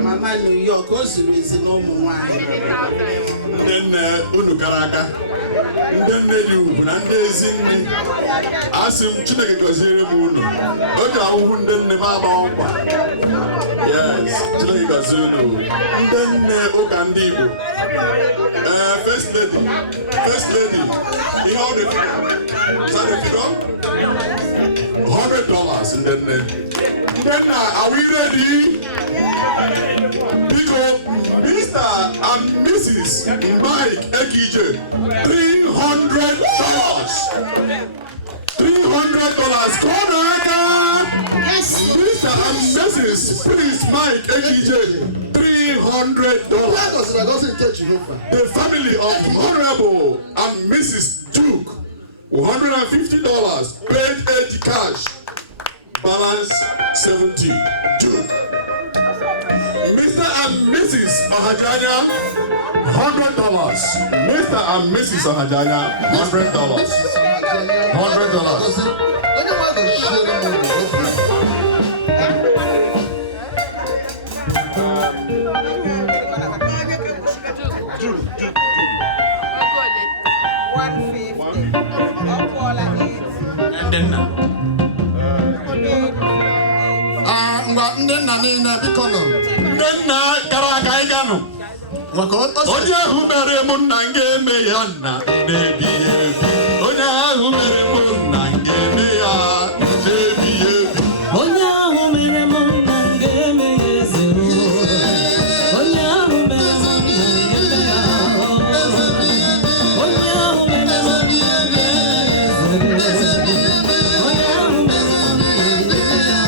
Mama New York, Ozurizi no Mwai. Then Unukaraka. Then you and Zini. Ask him Chineke Goziri Munu. Oja Wundan Nemaba. Yes, Chineke Gozunu. Then Okandibu. First lady. You know the figure. Is that the figure? $100 and then are we ready? Because Mr. and Mrs. Mike Ekije, $300. $300. Corner. Yes. Mr. and Mrs. Prince Mike Ekije, $300. The family of Honorable and Mrs. Duke, $150. Paid 80 cash. Balance 70. Duke. Mr. and Mrs. Ohajanya, $100. Mr. and Mrs. Ohajanya, $100. Onye ahụ mere mụ na nga eme ya nna na-ebi ebi. Onye ahụ mere mụ na nga eme ya na-ebi ebi. Onye ahụ mere mụ na nga eme ya eze. Onye ahụ mere mụ na nga eme ya. Onye ahụ mere mụ na nga eme ya eze. Onye ahụ mere mụ na nga eme ya.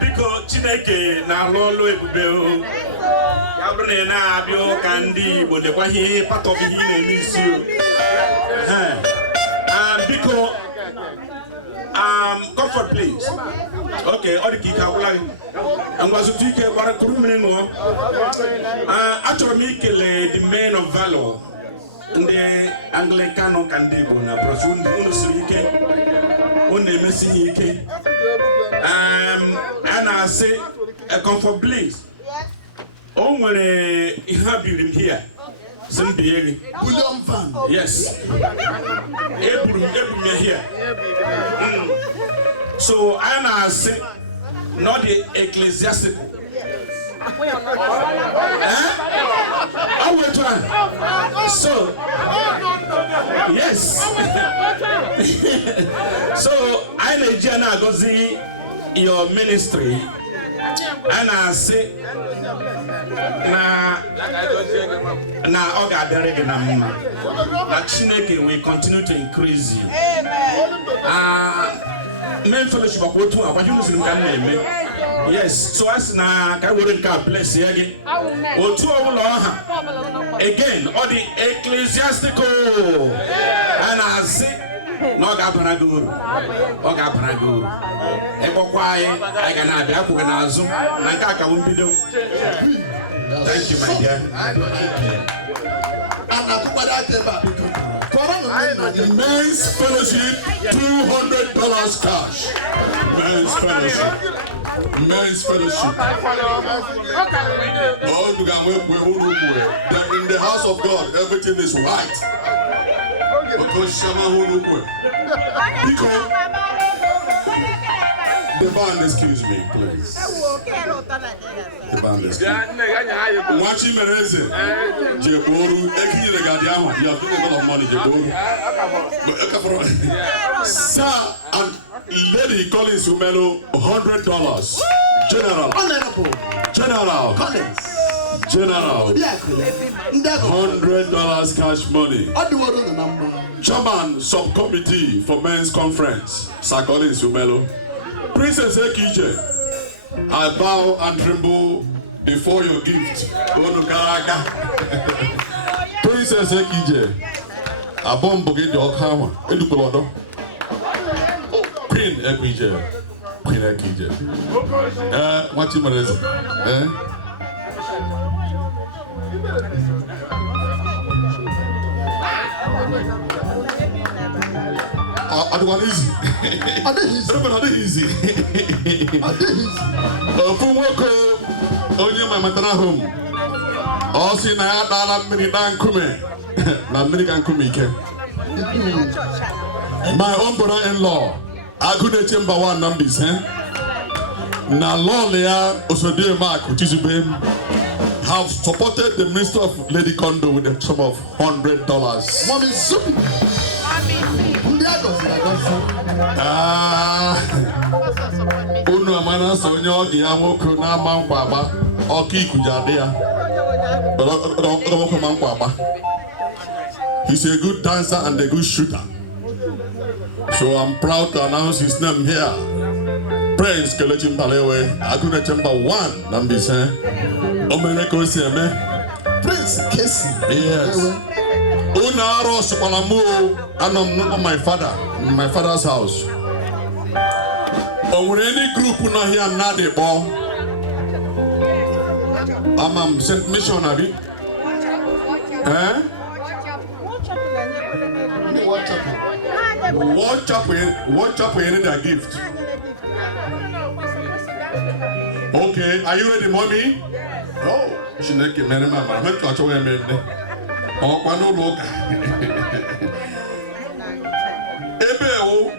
Biko Chineke na alụọlụ ebube o. Ya bụrụ na ị na-abịa ụka ndị Igbo lekwa ihe part of ihe na-eme isi o. Biko Comfortbliss. Okay, ọ dị ka ike agwụla gị. Ngwazụtụ ike gbara kụrụ mmiri ṅụọ. Achọrọ m ikele the men of valor. Ndị Anglican ụka ndị Igbo na Bronx unu siri ike. Unu emesi ihe ike. A na-asị Comfortbliss. O nwere ihe a biri m here. Si m bie gị. William Van. Yes. Eburu m ya here. So a na-asị not the ecclesiastical. So yes. So I na-eji na-agọzi your ministry. A na-asị na ọ ga-adịrị gị na mma. Na Chineke will continue to increase you. Men fellowship akwa otu agwa unu siri m ka m na-eme. Yes, so as na ka were nke a bless ya gị. Otu ọbụla ọha. Again, ọ dị ecclesiastical. A na-asị na ọ ga-abara gị uru. Ọ ga-abara gị uru. Ekpọkwa anyị ga na-abịa akwụghị n'azụ na nke a ka bụ mbido. Thank you, my dear. Men's fellowship, $200 cash. Men's fellowship. Men's fellowship. Oh, you can work with them in the house of God. Everything is white. Because because the band, excuse me, please. The band, excuse me. Watching Mereze, Jeboru, Eki Regadiama, you have given a lot of money, Jeboru. Sir and Lady Collins Umelo, $100. General. $100 cash money. Chairman subcommittee for men's conference, Sir Collins Umelo. Princess Ekije, I bow and tremble before your gift. Princess Ekije, I bomb Bogid Okama, Edupolodo. Queen Ekije, Queen Ekije. What you mean? I don't want easy. I did easy. Fumoko, only my maternal home. All see na dollar mini dan kume. Na mini kan kume ke. My own brother-in-law, Agune Chamber 1 numbers, na law lea Osodie Mark, which is have supported the Minister of Lady Kondo with a sum of $100. Mommy Zupi. Unu amana sonyo di amoko na mankwa oki kujade ya. He's a good dancer and a good shooter. So I'm proud to announce his name here. Prince Kelechim Palewe, Aguna Chamber 1, Nambise. Omeneko Siame. Prince Kesi. Yes. Unaro Supalamu, and I'm my father's house. Or any group who not here not the ball. I'm sent missionary. Watch up in the gift. Okay, are you ready, mommy? Oh, she make a man, mama. I'm not sure I'm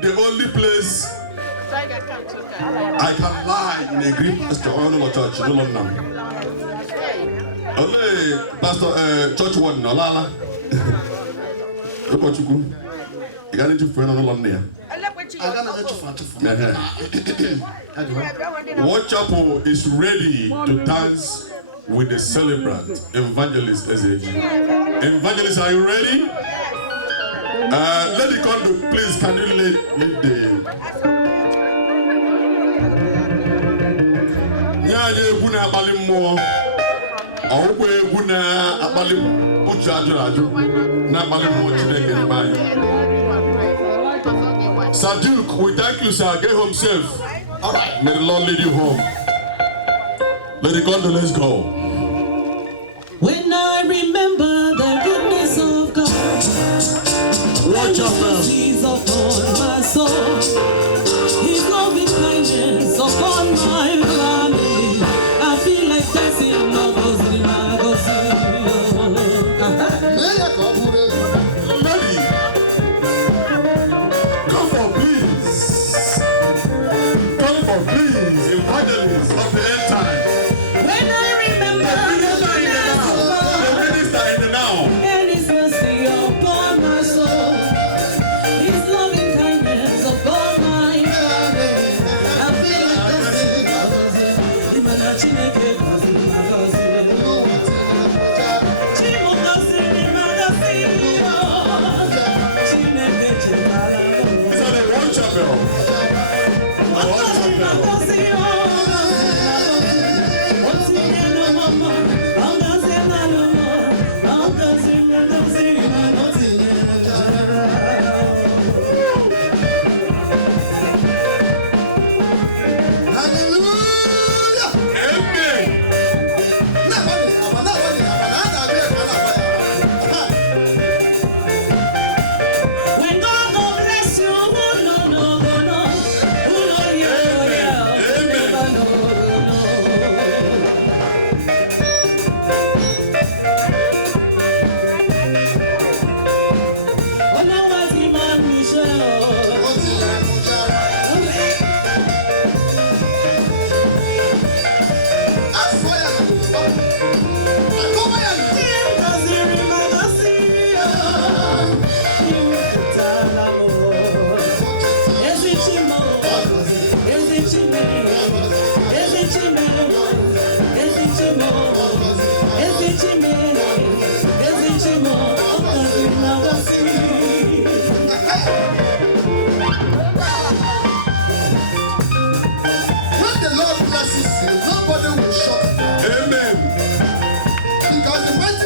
the only place I can lie in a green pastor or church. No longer. Only pastor church one, no lala. Look what you go. You got into friend on the London. What chapel is ready to dance with the celebrant, Evangelist SAG? Evangelist, are you ready? Lady Kondo, please, can you lead the... Yeah, guna abalim mo. Owe guna abalim uchu ajuraju. Na abalim mo chineke nibayi. Sir Duke, we thank you, sir. Get home safe. All right. May the Lord lead you home. Lady Kondo, let's go. When I remember the goodness of God, watch out now. He's upon my soul. His loving kindness upon my family. I feel like dancing, no goes in my Comfortbliss, evangelist of the end time. When I remember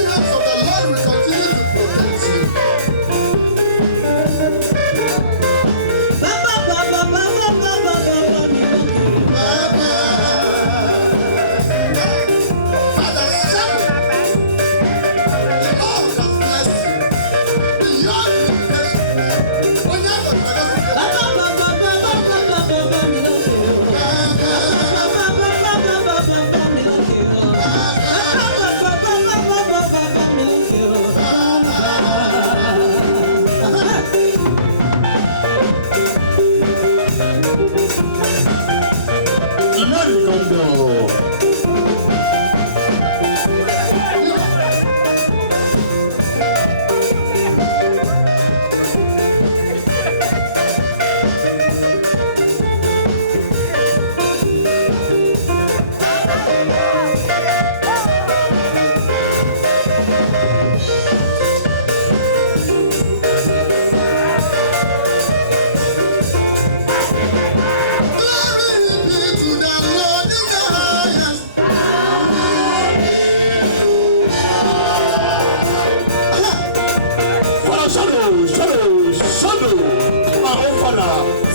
hands of the Lord will continue to protect you. Father, shout. The Lord has blessed you. Beyond limitation. When you have a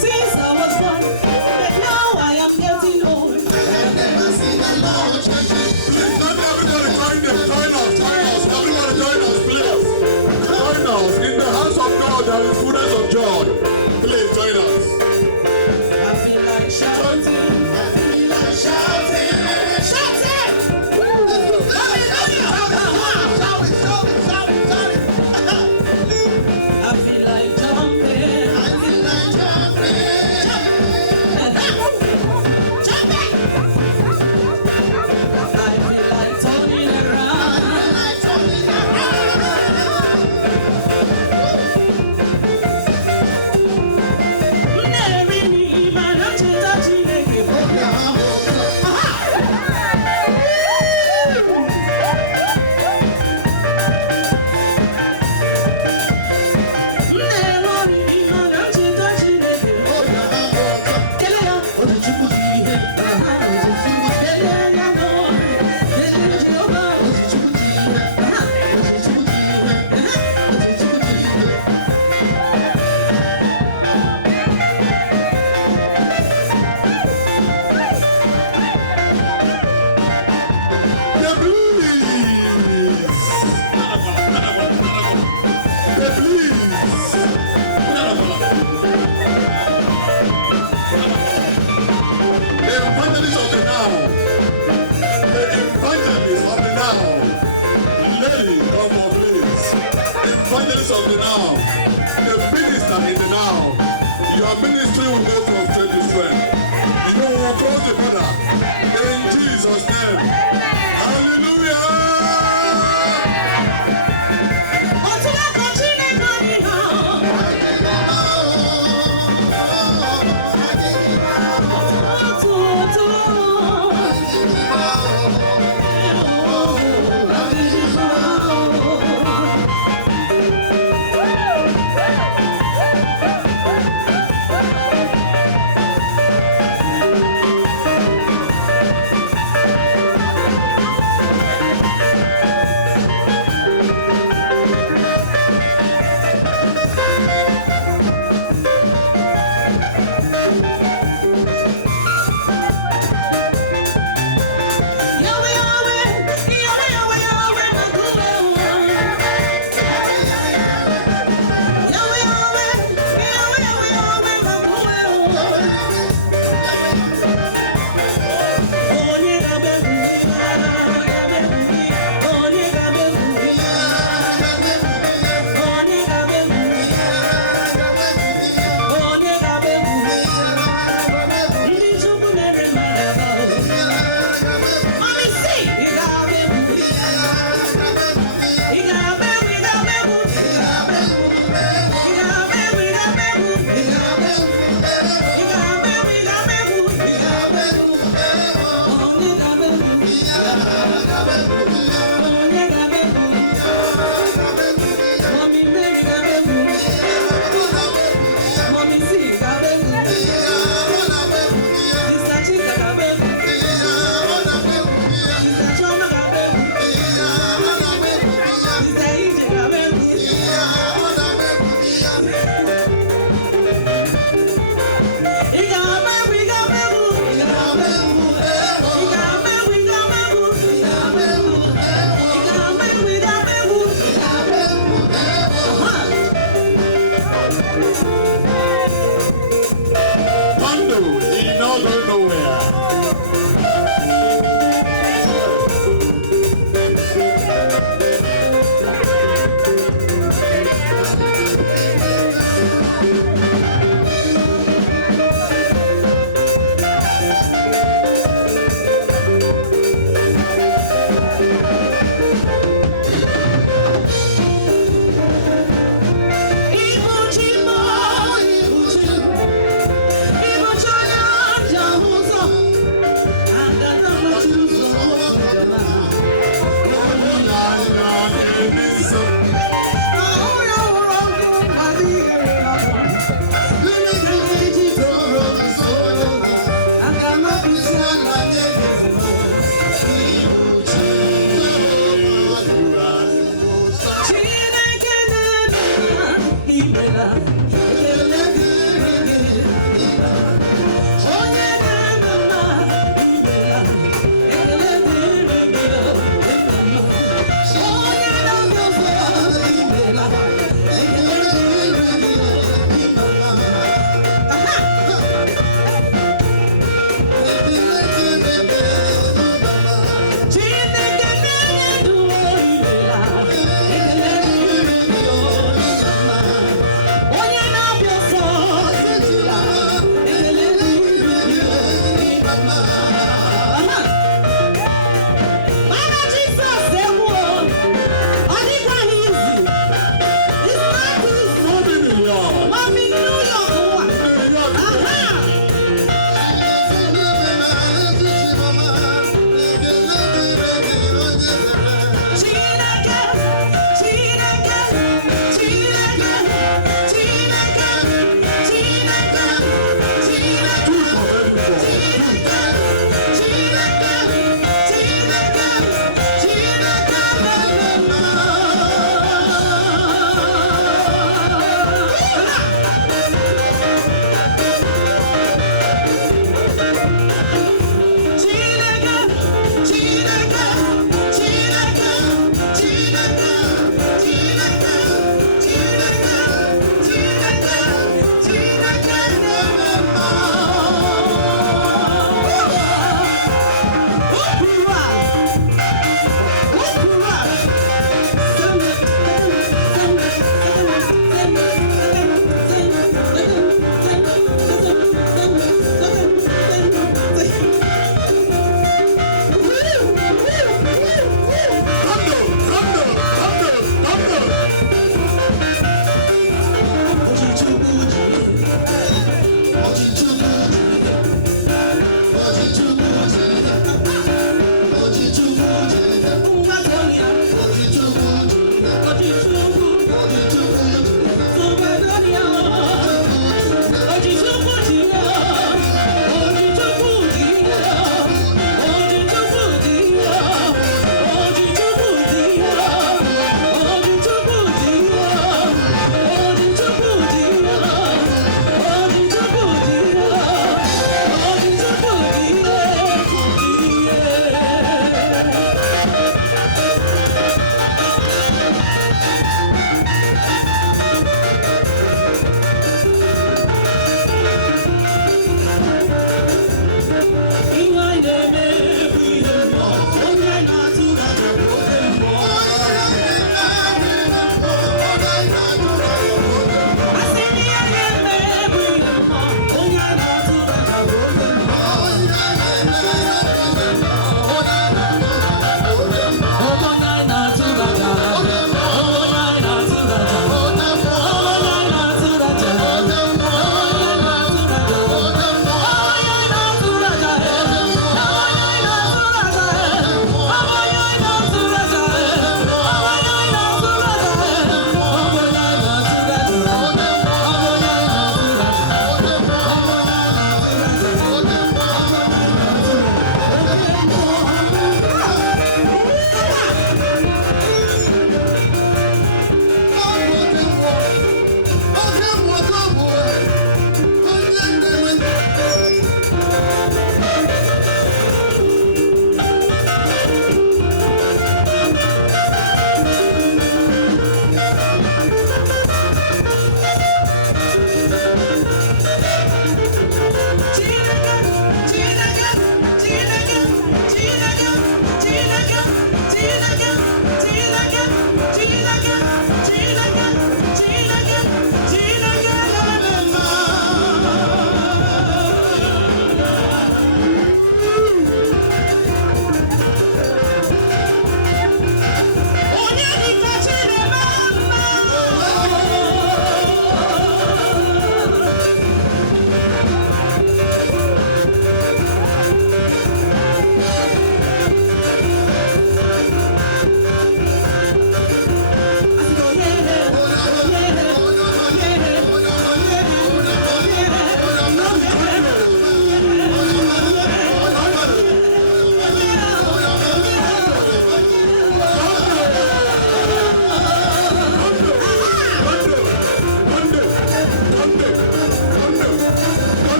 Since I was born, but now I am getting old. Please, let everybody join them. Join us. Everybody join us, please. Join us. In the house of God, there is fullness of joy. Please join us. I feel like shouting. I feel like shouting. I feel like jumping. I feel like jumping. I feel like turning around. Evangelist of the now, the minister in the now. Your ministry will go from strength to strength. You know, we'll cross the border. In Jesus' name. Hallelujah.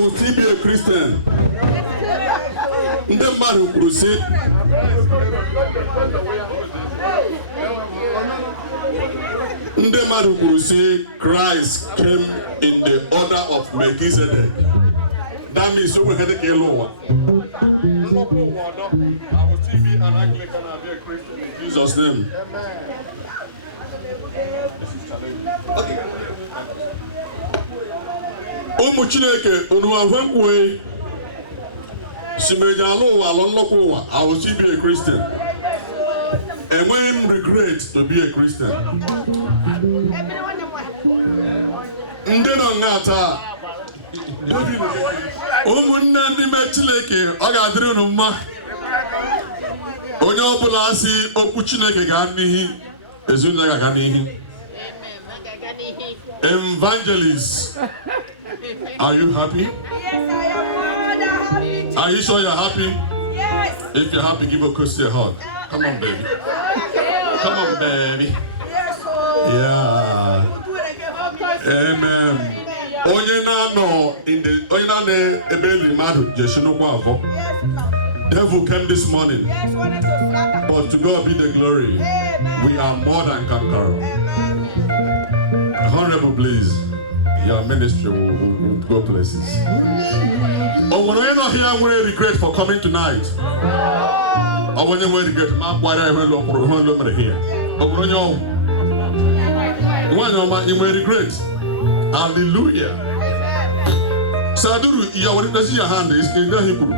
will still be a Christian. The man who crusade. The man who crusade, Christ came in the order of Melchizedek. That means you will get a lower. I will still be an Anglican and be a Christian in Jesus' name. Okay. Ụmụ Chineke unu ahụekwe Simejalo alonlokuwa I will still be a Christian. And when regret to be a Christian. Ndeno ngata David ụmụnne ndị Chineke ọ ga-adịrị unu mma. Onye ọbụla asị okwu Chineke ga n'ihi ezinụlọ ga n'ihi. Evangelist, are you happy? Yes, I am more than happy. Are you sure you're happy? Yes. If you're happy, give a Kirsty a hug. Come on, baby. Come on, baby. Yes, Yeah. Amen. Onye na-anọ in the onye na-anọ ebe eli mmadụ jeshinukwa avọ. Devil came this morning. Yes, wanted to scatter. But to God be the glory. Amen. We are more than conquerors. Amen. Honorable, please. Your ministry will go places. Oh, when you're not here, we regret for coming tonight. Oh, when you regret, my boy, I will look here. Oh, when you regret. Hallelujah. Saduru, you are going your hand is in the Hebrew.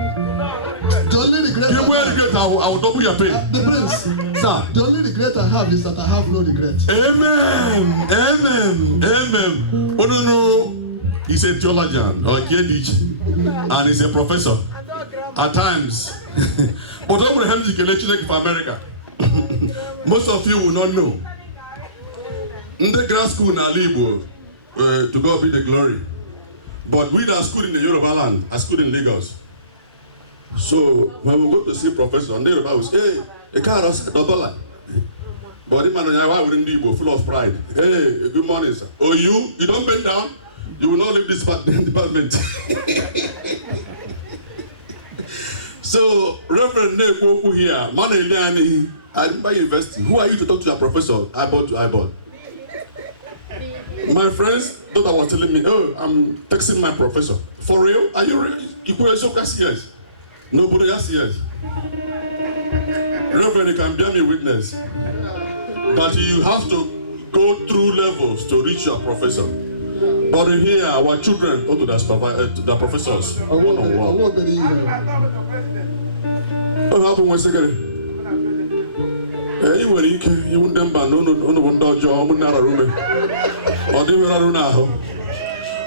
The only regret I will double your pay. The prince, sir. The only regret I have is that I have no regret. Amen. Amen. Amen. Oh no. He's a theologian or a KDH, and he's a professor at times. But over the for America. Most of you will not know. In the grad school in Igbo, to God be the glory. But we that school in the Yoruba land are school in Lagos. So when we go to see professor, and they will say, hey, the car is double. But the man why wouldn't be full of pride? Hey, good morning, sir. Oh, you don't bend down, you will not leave this department. So, Reverend Nekoku here, Maneliani, Adimba University. Who are you to talk to your professor? Eyeball to eyeball. My friends thought I was telling me, oh, I'm texting my professor. For real? Are you real? You put yourself as yes. Nobody has yes. Reverend, you can bear me witness. But you have to go through levels to reach your professor. But here, our children go to the professors one-on-one. What happened one second? You were you wouldn't them ban no job, not a room. Or they were around now.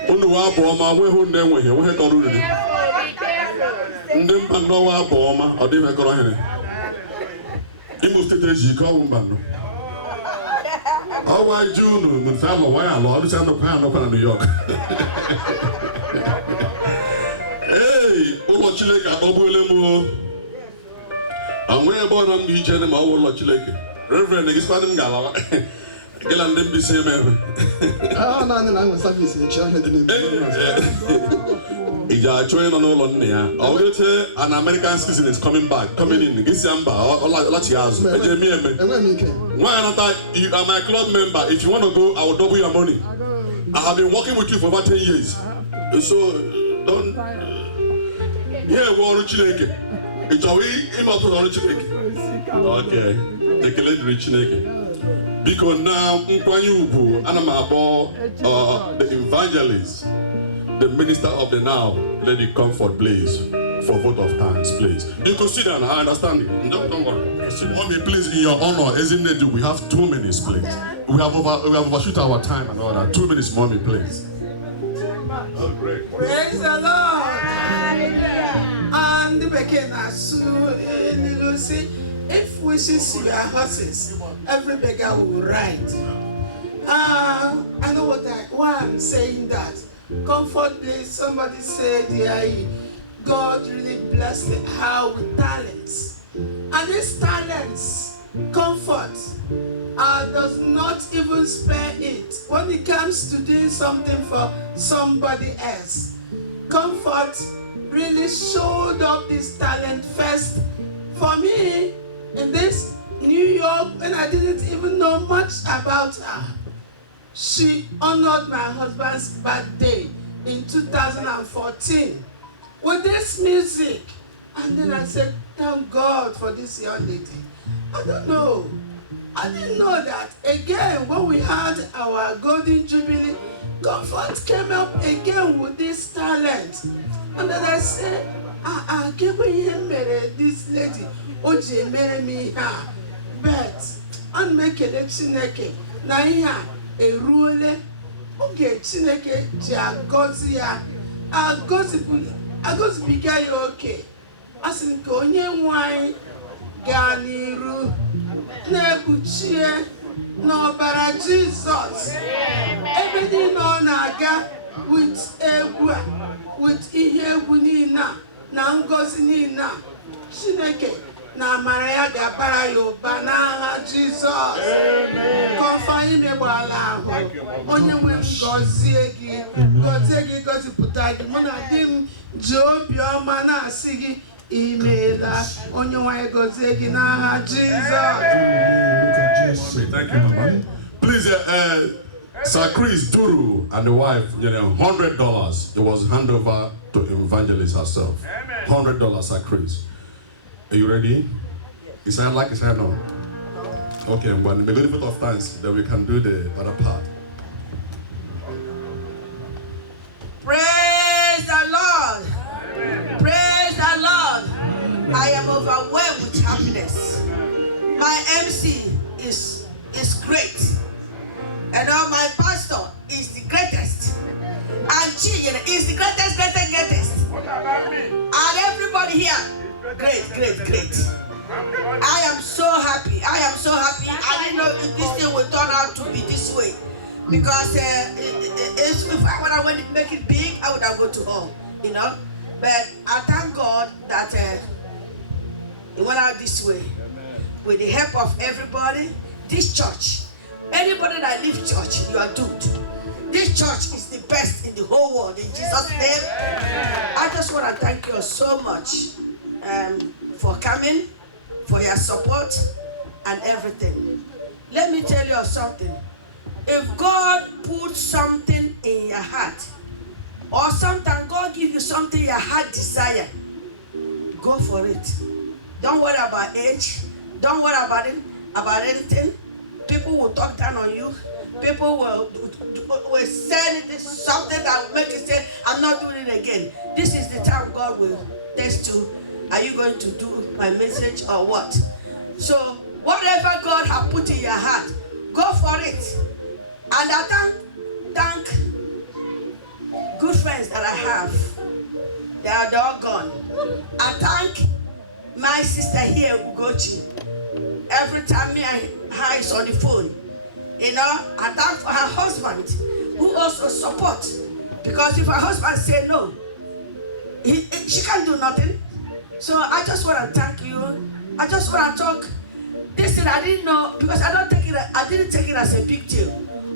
Only one bomber, we who name we had to do it. Them ban no one bomber, or they were going. He must take the call one. How I do no family why I love the pound up in New York. Hey, Olo Chileka, Obulemo. And we're born on beach and my Olo Chileka. Reverend, it's not in Gala. Get on them be same. Ah, no, I'm a service in China. Ija train on all on there. I will say an American citizen is coming in December or last year. Why not? You are my club member. If you want to go, I will double your money. I have been working with you for about 10 years. So don't. Yeah, we're on Chineke. It's a way on Chineke. Okay. Take a little Chineke. Because now, Nkwanyu and I'm about the evangelist. The minister of the now, Lady Comfortbliss, for vote of thanks, please. You consider, and I understand it. Don't worry. Mommy, please, in your honor, isn't it? We have 2 minutes, please. We have overshoot our time and all that. 2 minutes, mommy, please. Oh, great. Praise the Lord. And the beginning, if we should see our horses, every beggar will ride. I know why I'm saying that. Comfortbliss, somebody said, yeah, God really blessed her with talents. And these talents, comfort, does not even spare it when it comes to doing something for somebody else. Comfort really showed up this talent first for me in this New York when I didn't even know much about her. She honored my husband's birthday in 2014 with this music. And then I said, thank God for this young lady. I don't know. I didn't know that. Again, when we had our Golden Jubilee, Comfort came up again with this talent. And then I said, give me this lady. Oje mere me here. But I'm making a Chineke. Na here, a rule. Okay, Chineke, agozi ya. Agozi biga ya okay. Asin ka onye nwanyị gaa n'iru na-ekpuchie n'ọbara Jizọs. Ebe niile ọ na-aga with egwu a, with ihe egwu niile a, na ngozi niile a, Chineke na amara ya ga-abara ya ụba n'aha Jizọs. Kọfa imegbala ahụ, onye nwe m gọzie gị, gọzipụta gị. Mụ na di m ji obiọma na-asị gị imeela, onye nwe gọzie gị n'aha Jizọs. Thank you, Mama. Please, Sir Chris Duru and the wife, $100. It was handed over to Evangelist herself. $100, Sir Chris. Are you ready? Is that like, is that no? Okay, but in the benefit of times, then we can do the other part. Praise the Lord. Praise the Lord. I am overwhelmed with happiness. My MC is great. And my pastor is the greatest. And she is the greatest. And everybody here, great. I am so happy. I didn't know if this thing would turn out to be this way. Because if I would have make it big, I would have gone to home, But I thank God that it went out this way. With the help of everybody, this church, anybody that leaves church, you are doomed. This church is the best in the whole world. In Jesus' name, I just want to thank you so much for coming, for your support and everything. Let me tell you something. If God puts something in your heart, or sometimes God gives you something your heart desire, go for it. Don't worry about age. Don't worry about anything. People will talk down on you. People will say something that will make you say, I'm not doing it again. This is the time God will test you. Are you going to do my message or what? So whatever God has put in your heart, go for it. And I thank good friends that I have. They are all gone. I thank my sister here, Ugochi. Every time me and her is on the phone, I thank for her husband, who also supports. Because if her husband say no, she can't do nothing. So I just want to thank you. I just want to talk. This thing I didn't know, because I didn't take it as a big deal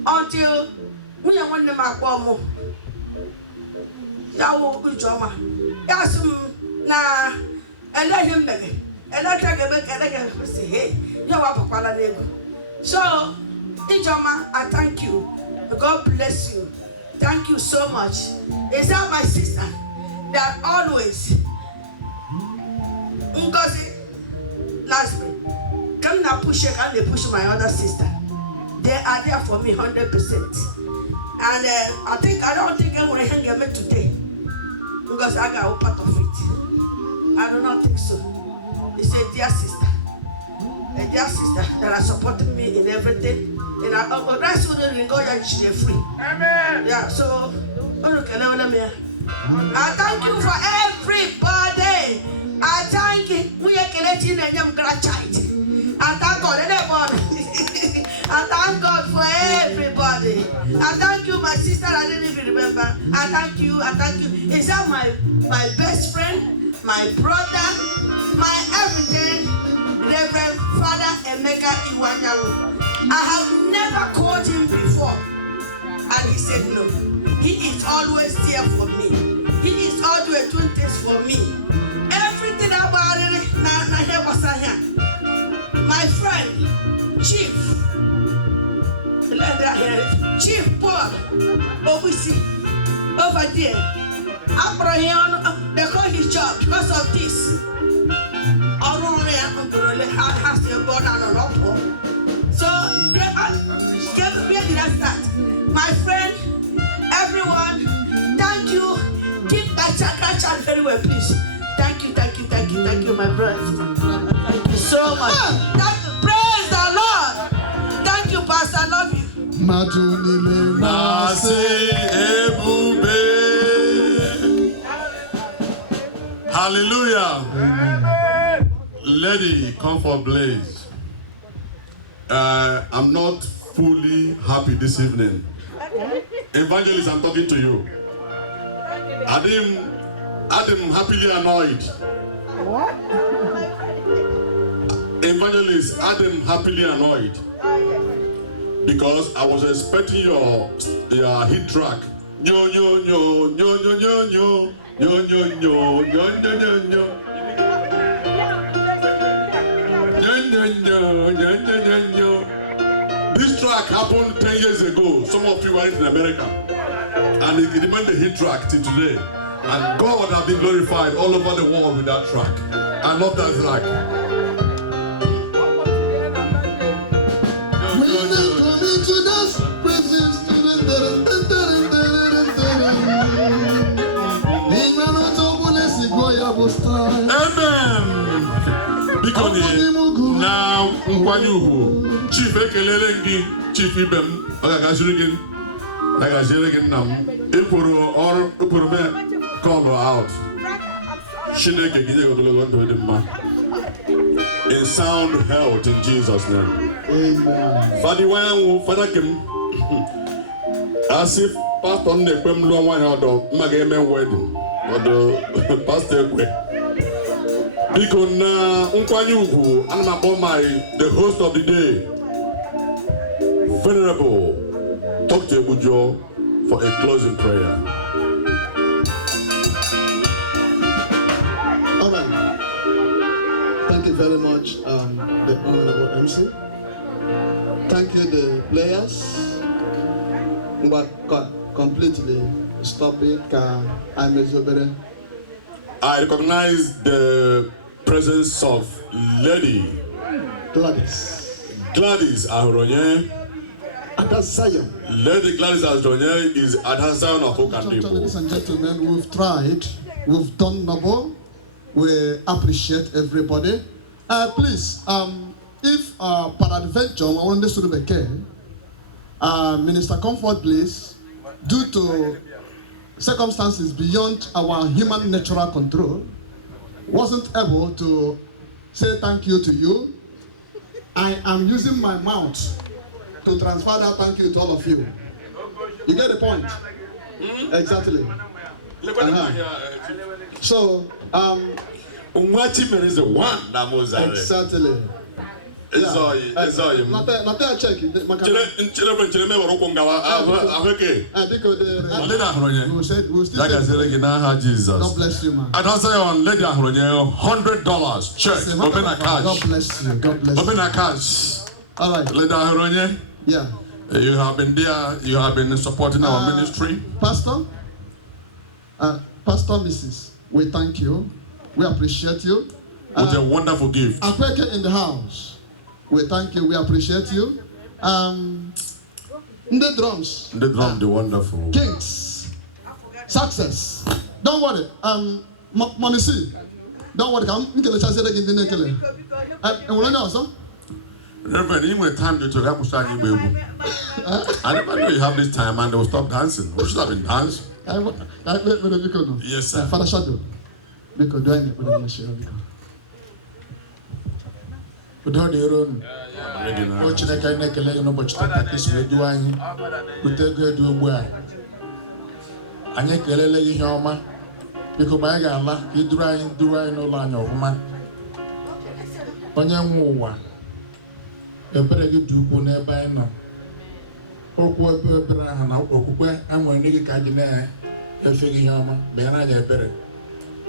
until when I went to my home. Yawo Ujoma. Yasum na elehim bege. Eleke say, hey, you are Papa Nego. So, Ijoma, I thank you. God bless you. Thank you so much. Is that my sister that always Ngozi last me. Come now push it and they push my other sister. They are there for me 100%. And I don't think I want to hang me today. Because I got a part of it. I do not think so. It's a dear sister that has supported me in everything. And that's who they go and she's free. Amen. Yeah, so I thank you for everybody. I thank you. We are connecting a young grandchild. I thank God, everybody. I thank God for everybody. I thank you, my sister. I didn't even remember. I thank you. Is that my best friend, my brother, my everything, Reverend Father Emeka Iwanyawu. I have never called him before, and he said no. He is always there for me. He is all doing things for me. Everything about it, my friend, Chief Paul, over there. Abraham, they call his job because of this. Has to go down on up. So, where did I start? My friend, everyone, thank you. Keep that chakra very well, please. Thank you, my friend. Thank you so much. Praise the Lord. Thank you, Pastor. I love you. Hallelujah. Lady Comfortbliss. I'm not fully happy this evening. Evangelist, I'm talking to you. I'm happily annoyed. What? Evangelist, I'm happily annoyed. Because I was expecting your hit track. Nyo nyo nyo nyo nyo nyo nyo nyo nyo nyo nyo nyo nyo nyo. This track happened 10 years ago. Some of you were in America. And it remained the hit track till today. And God has been glorified all over the world with that track. I love that track. Amen. Because now, Chief Ekelele, Chief Ibem, Agazurigan, Nam, Impuru or Upurme, call out. Shineke in sound health in Jesus' name. Amen. Father Kim, as if Pastor Nekwem Luan Magame wedding. The pastor because now the host of the day, Venerable Dr. Bujo, for a closing prayer. All right. Thank you very much, the Honorable MC. Thank you, the players. But completely stop it. I recognize the presence of Lady Gladys Ahronye. Lady Gladys Ahronye is at her sound of Okandipo. Ladies and gentlemen, we've tried, we've done noble. We appreciate everybody. Please, if peradventure I want this to be Minister Comfortbliss, due to circumstances beyond our human natural control, wasn't able to say thank you to you. I am using my mouth to transfer that thank you to all of you. You get the point? Exactly. So, is the one that was exactly. Jesus. God bless you, man. And also on Lady Ahronye, $100 check. Open a cash. God bless you. God bless you. Open a cash. All right. Lady Ahronye. Yeah. You have been there. You have been supporting our ministry. Pastor, Mrs. We thank you. We appreciate you. With a wonderful gift. Akweke in the house. We thank you. We appreciate you. The drums. The drum, the wonderful. Kings. Success. Don't worry. Monisi. Don't worry. I'm going to say again. Reverend, even time you took up I never knew you have this time and they will stop dancing. We should have been dancing. Yes, sir. Father Shadow. Because do I need to share? Udo de ron. O Chineke na-ekele gị n'ụbọchị taa ka isi wee duo anyị bute ego edu ugbu a. Anyị ekelele gị ihe ọma. Biko mgbe anyị ga-ala ka ị duru anyị n'ụlọ anyị ọfụma. Onye nwe ụwa, ebere gị dị ukwuu n'ebe anyị nọ. Okwu ebere ahụ na okwukwe enwere ndị gị ka anyị efe gị ihe ọma mere anyị ebere.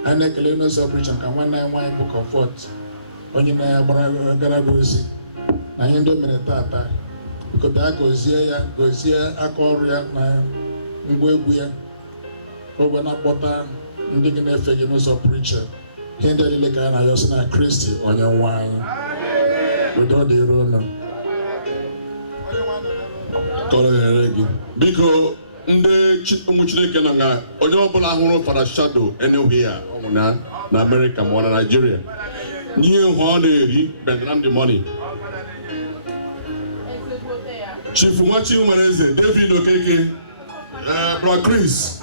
Anyị na-ekele n'ụzọ pụrụ iche ka nwanne anyị nwaanyị bụ Comfort onye na ya gara gị ozi na ihe ndị o mere tata. Biko bịa gozie ya, gozie aka ọrụ ya na ngwa egwu ya ka o wee na-akpọta ndị gị na-efe gị n'ụzọ pụrụ iche. Ihe ndị niile ka ya na ya sị na Kristi onye nwe anyị. Udo dịrị unu. Kọrọ gị biko ndị ụmụ Chineke nọ nga onye ọbụla hụrụ Fada Shadow anywhere na America ma ọ na Nigeria n'ihe ọ na-eri bedram the money. Chief Nwachi Nwereze, David Okeke, Bro Chris,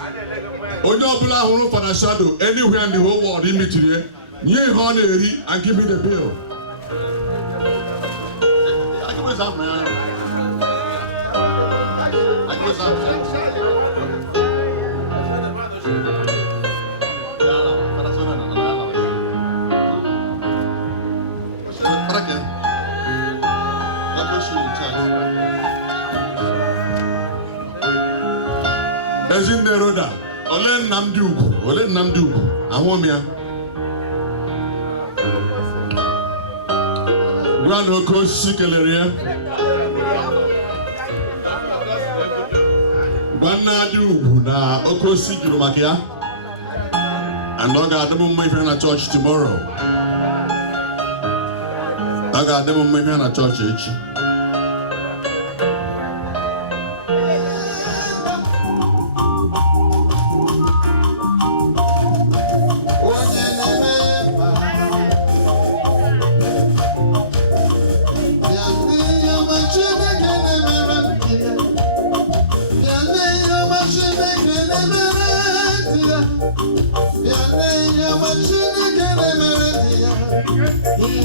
onye ọbụla hụrụ Fada Shadow anywhere in the whole world imitiri ya nye ihe ọ na-eri and give me the bill. Ezinne Roda, ole Nnamdi Ugwu, ahụ m ya. Gwa na oke osisi kelere ya. Gwa Nnamdi Ugwu na oke osisi jụrụ maka ya. And ọ ga-adị m mma ife na church tomorrow. Ọ ga-adị m mma ife na church echi.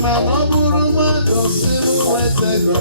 Imana ọ bụrụ mmadụ si m nweta ego.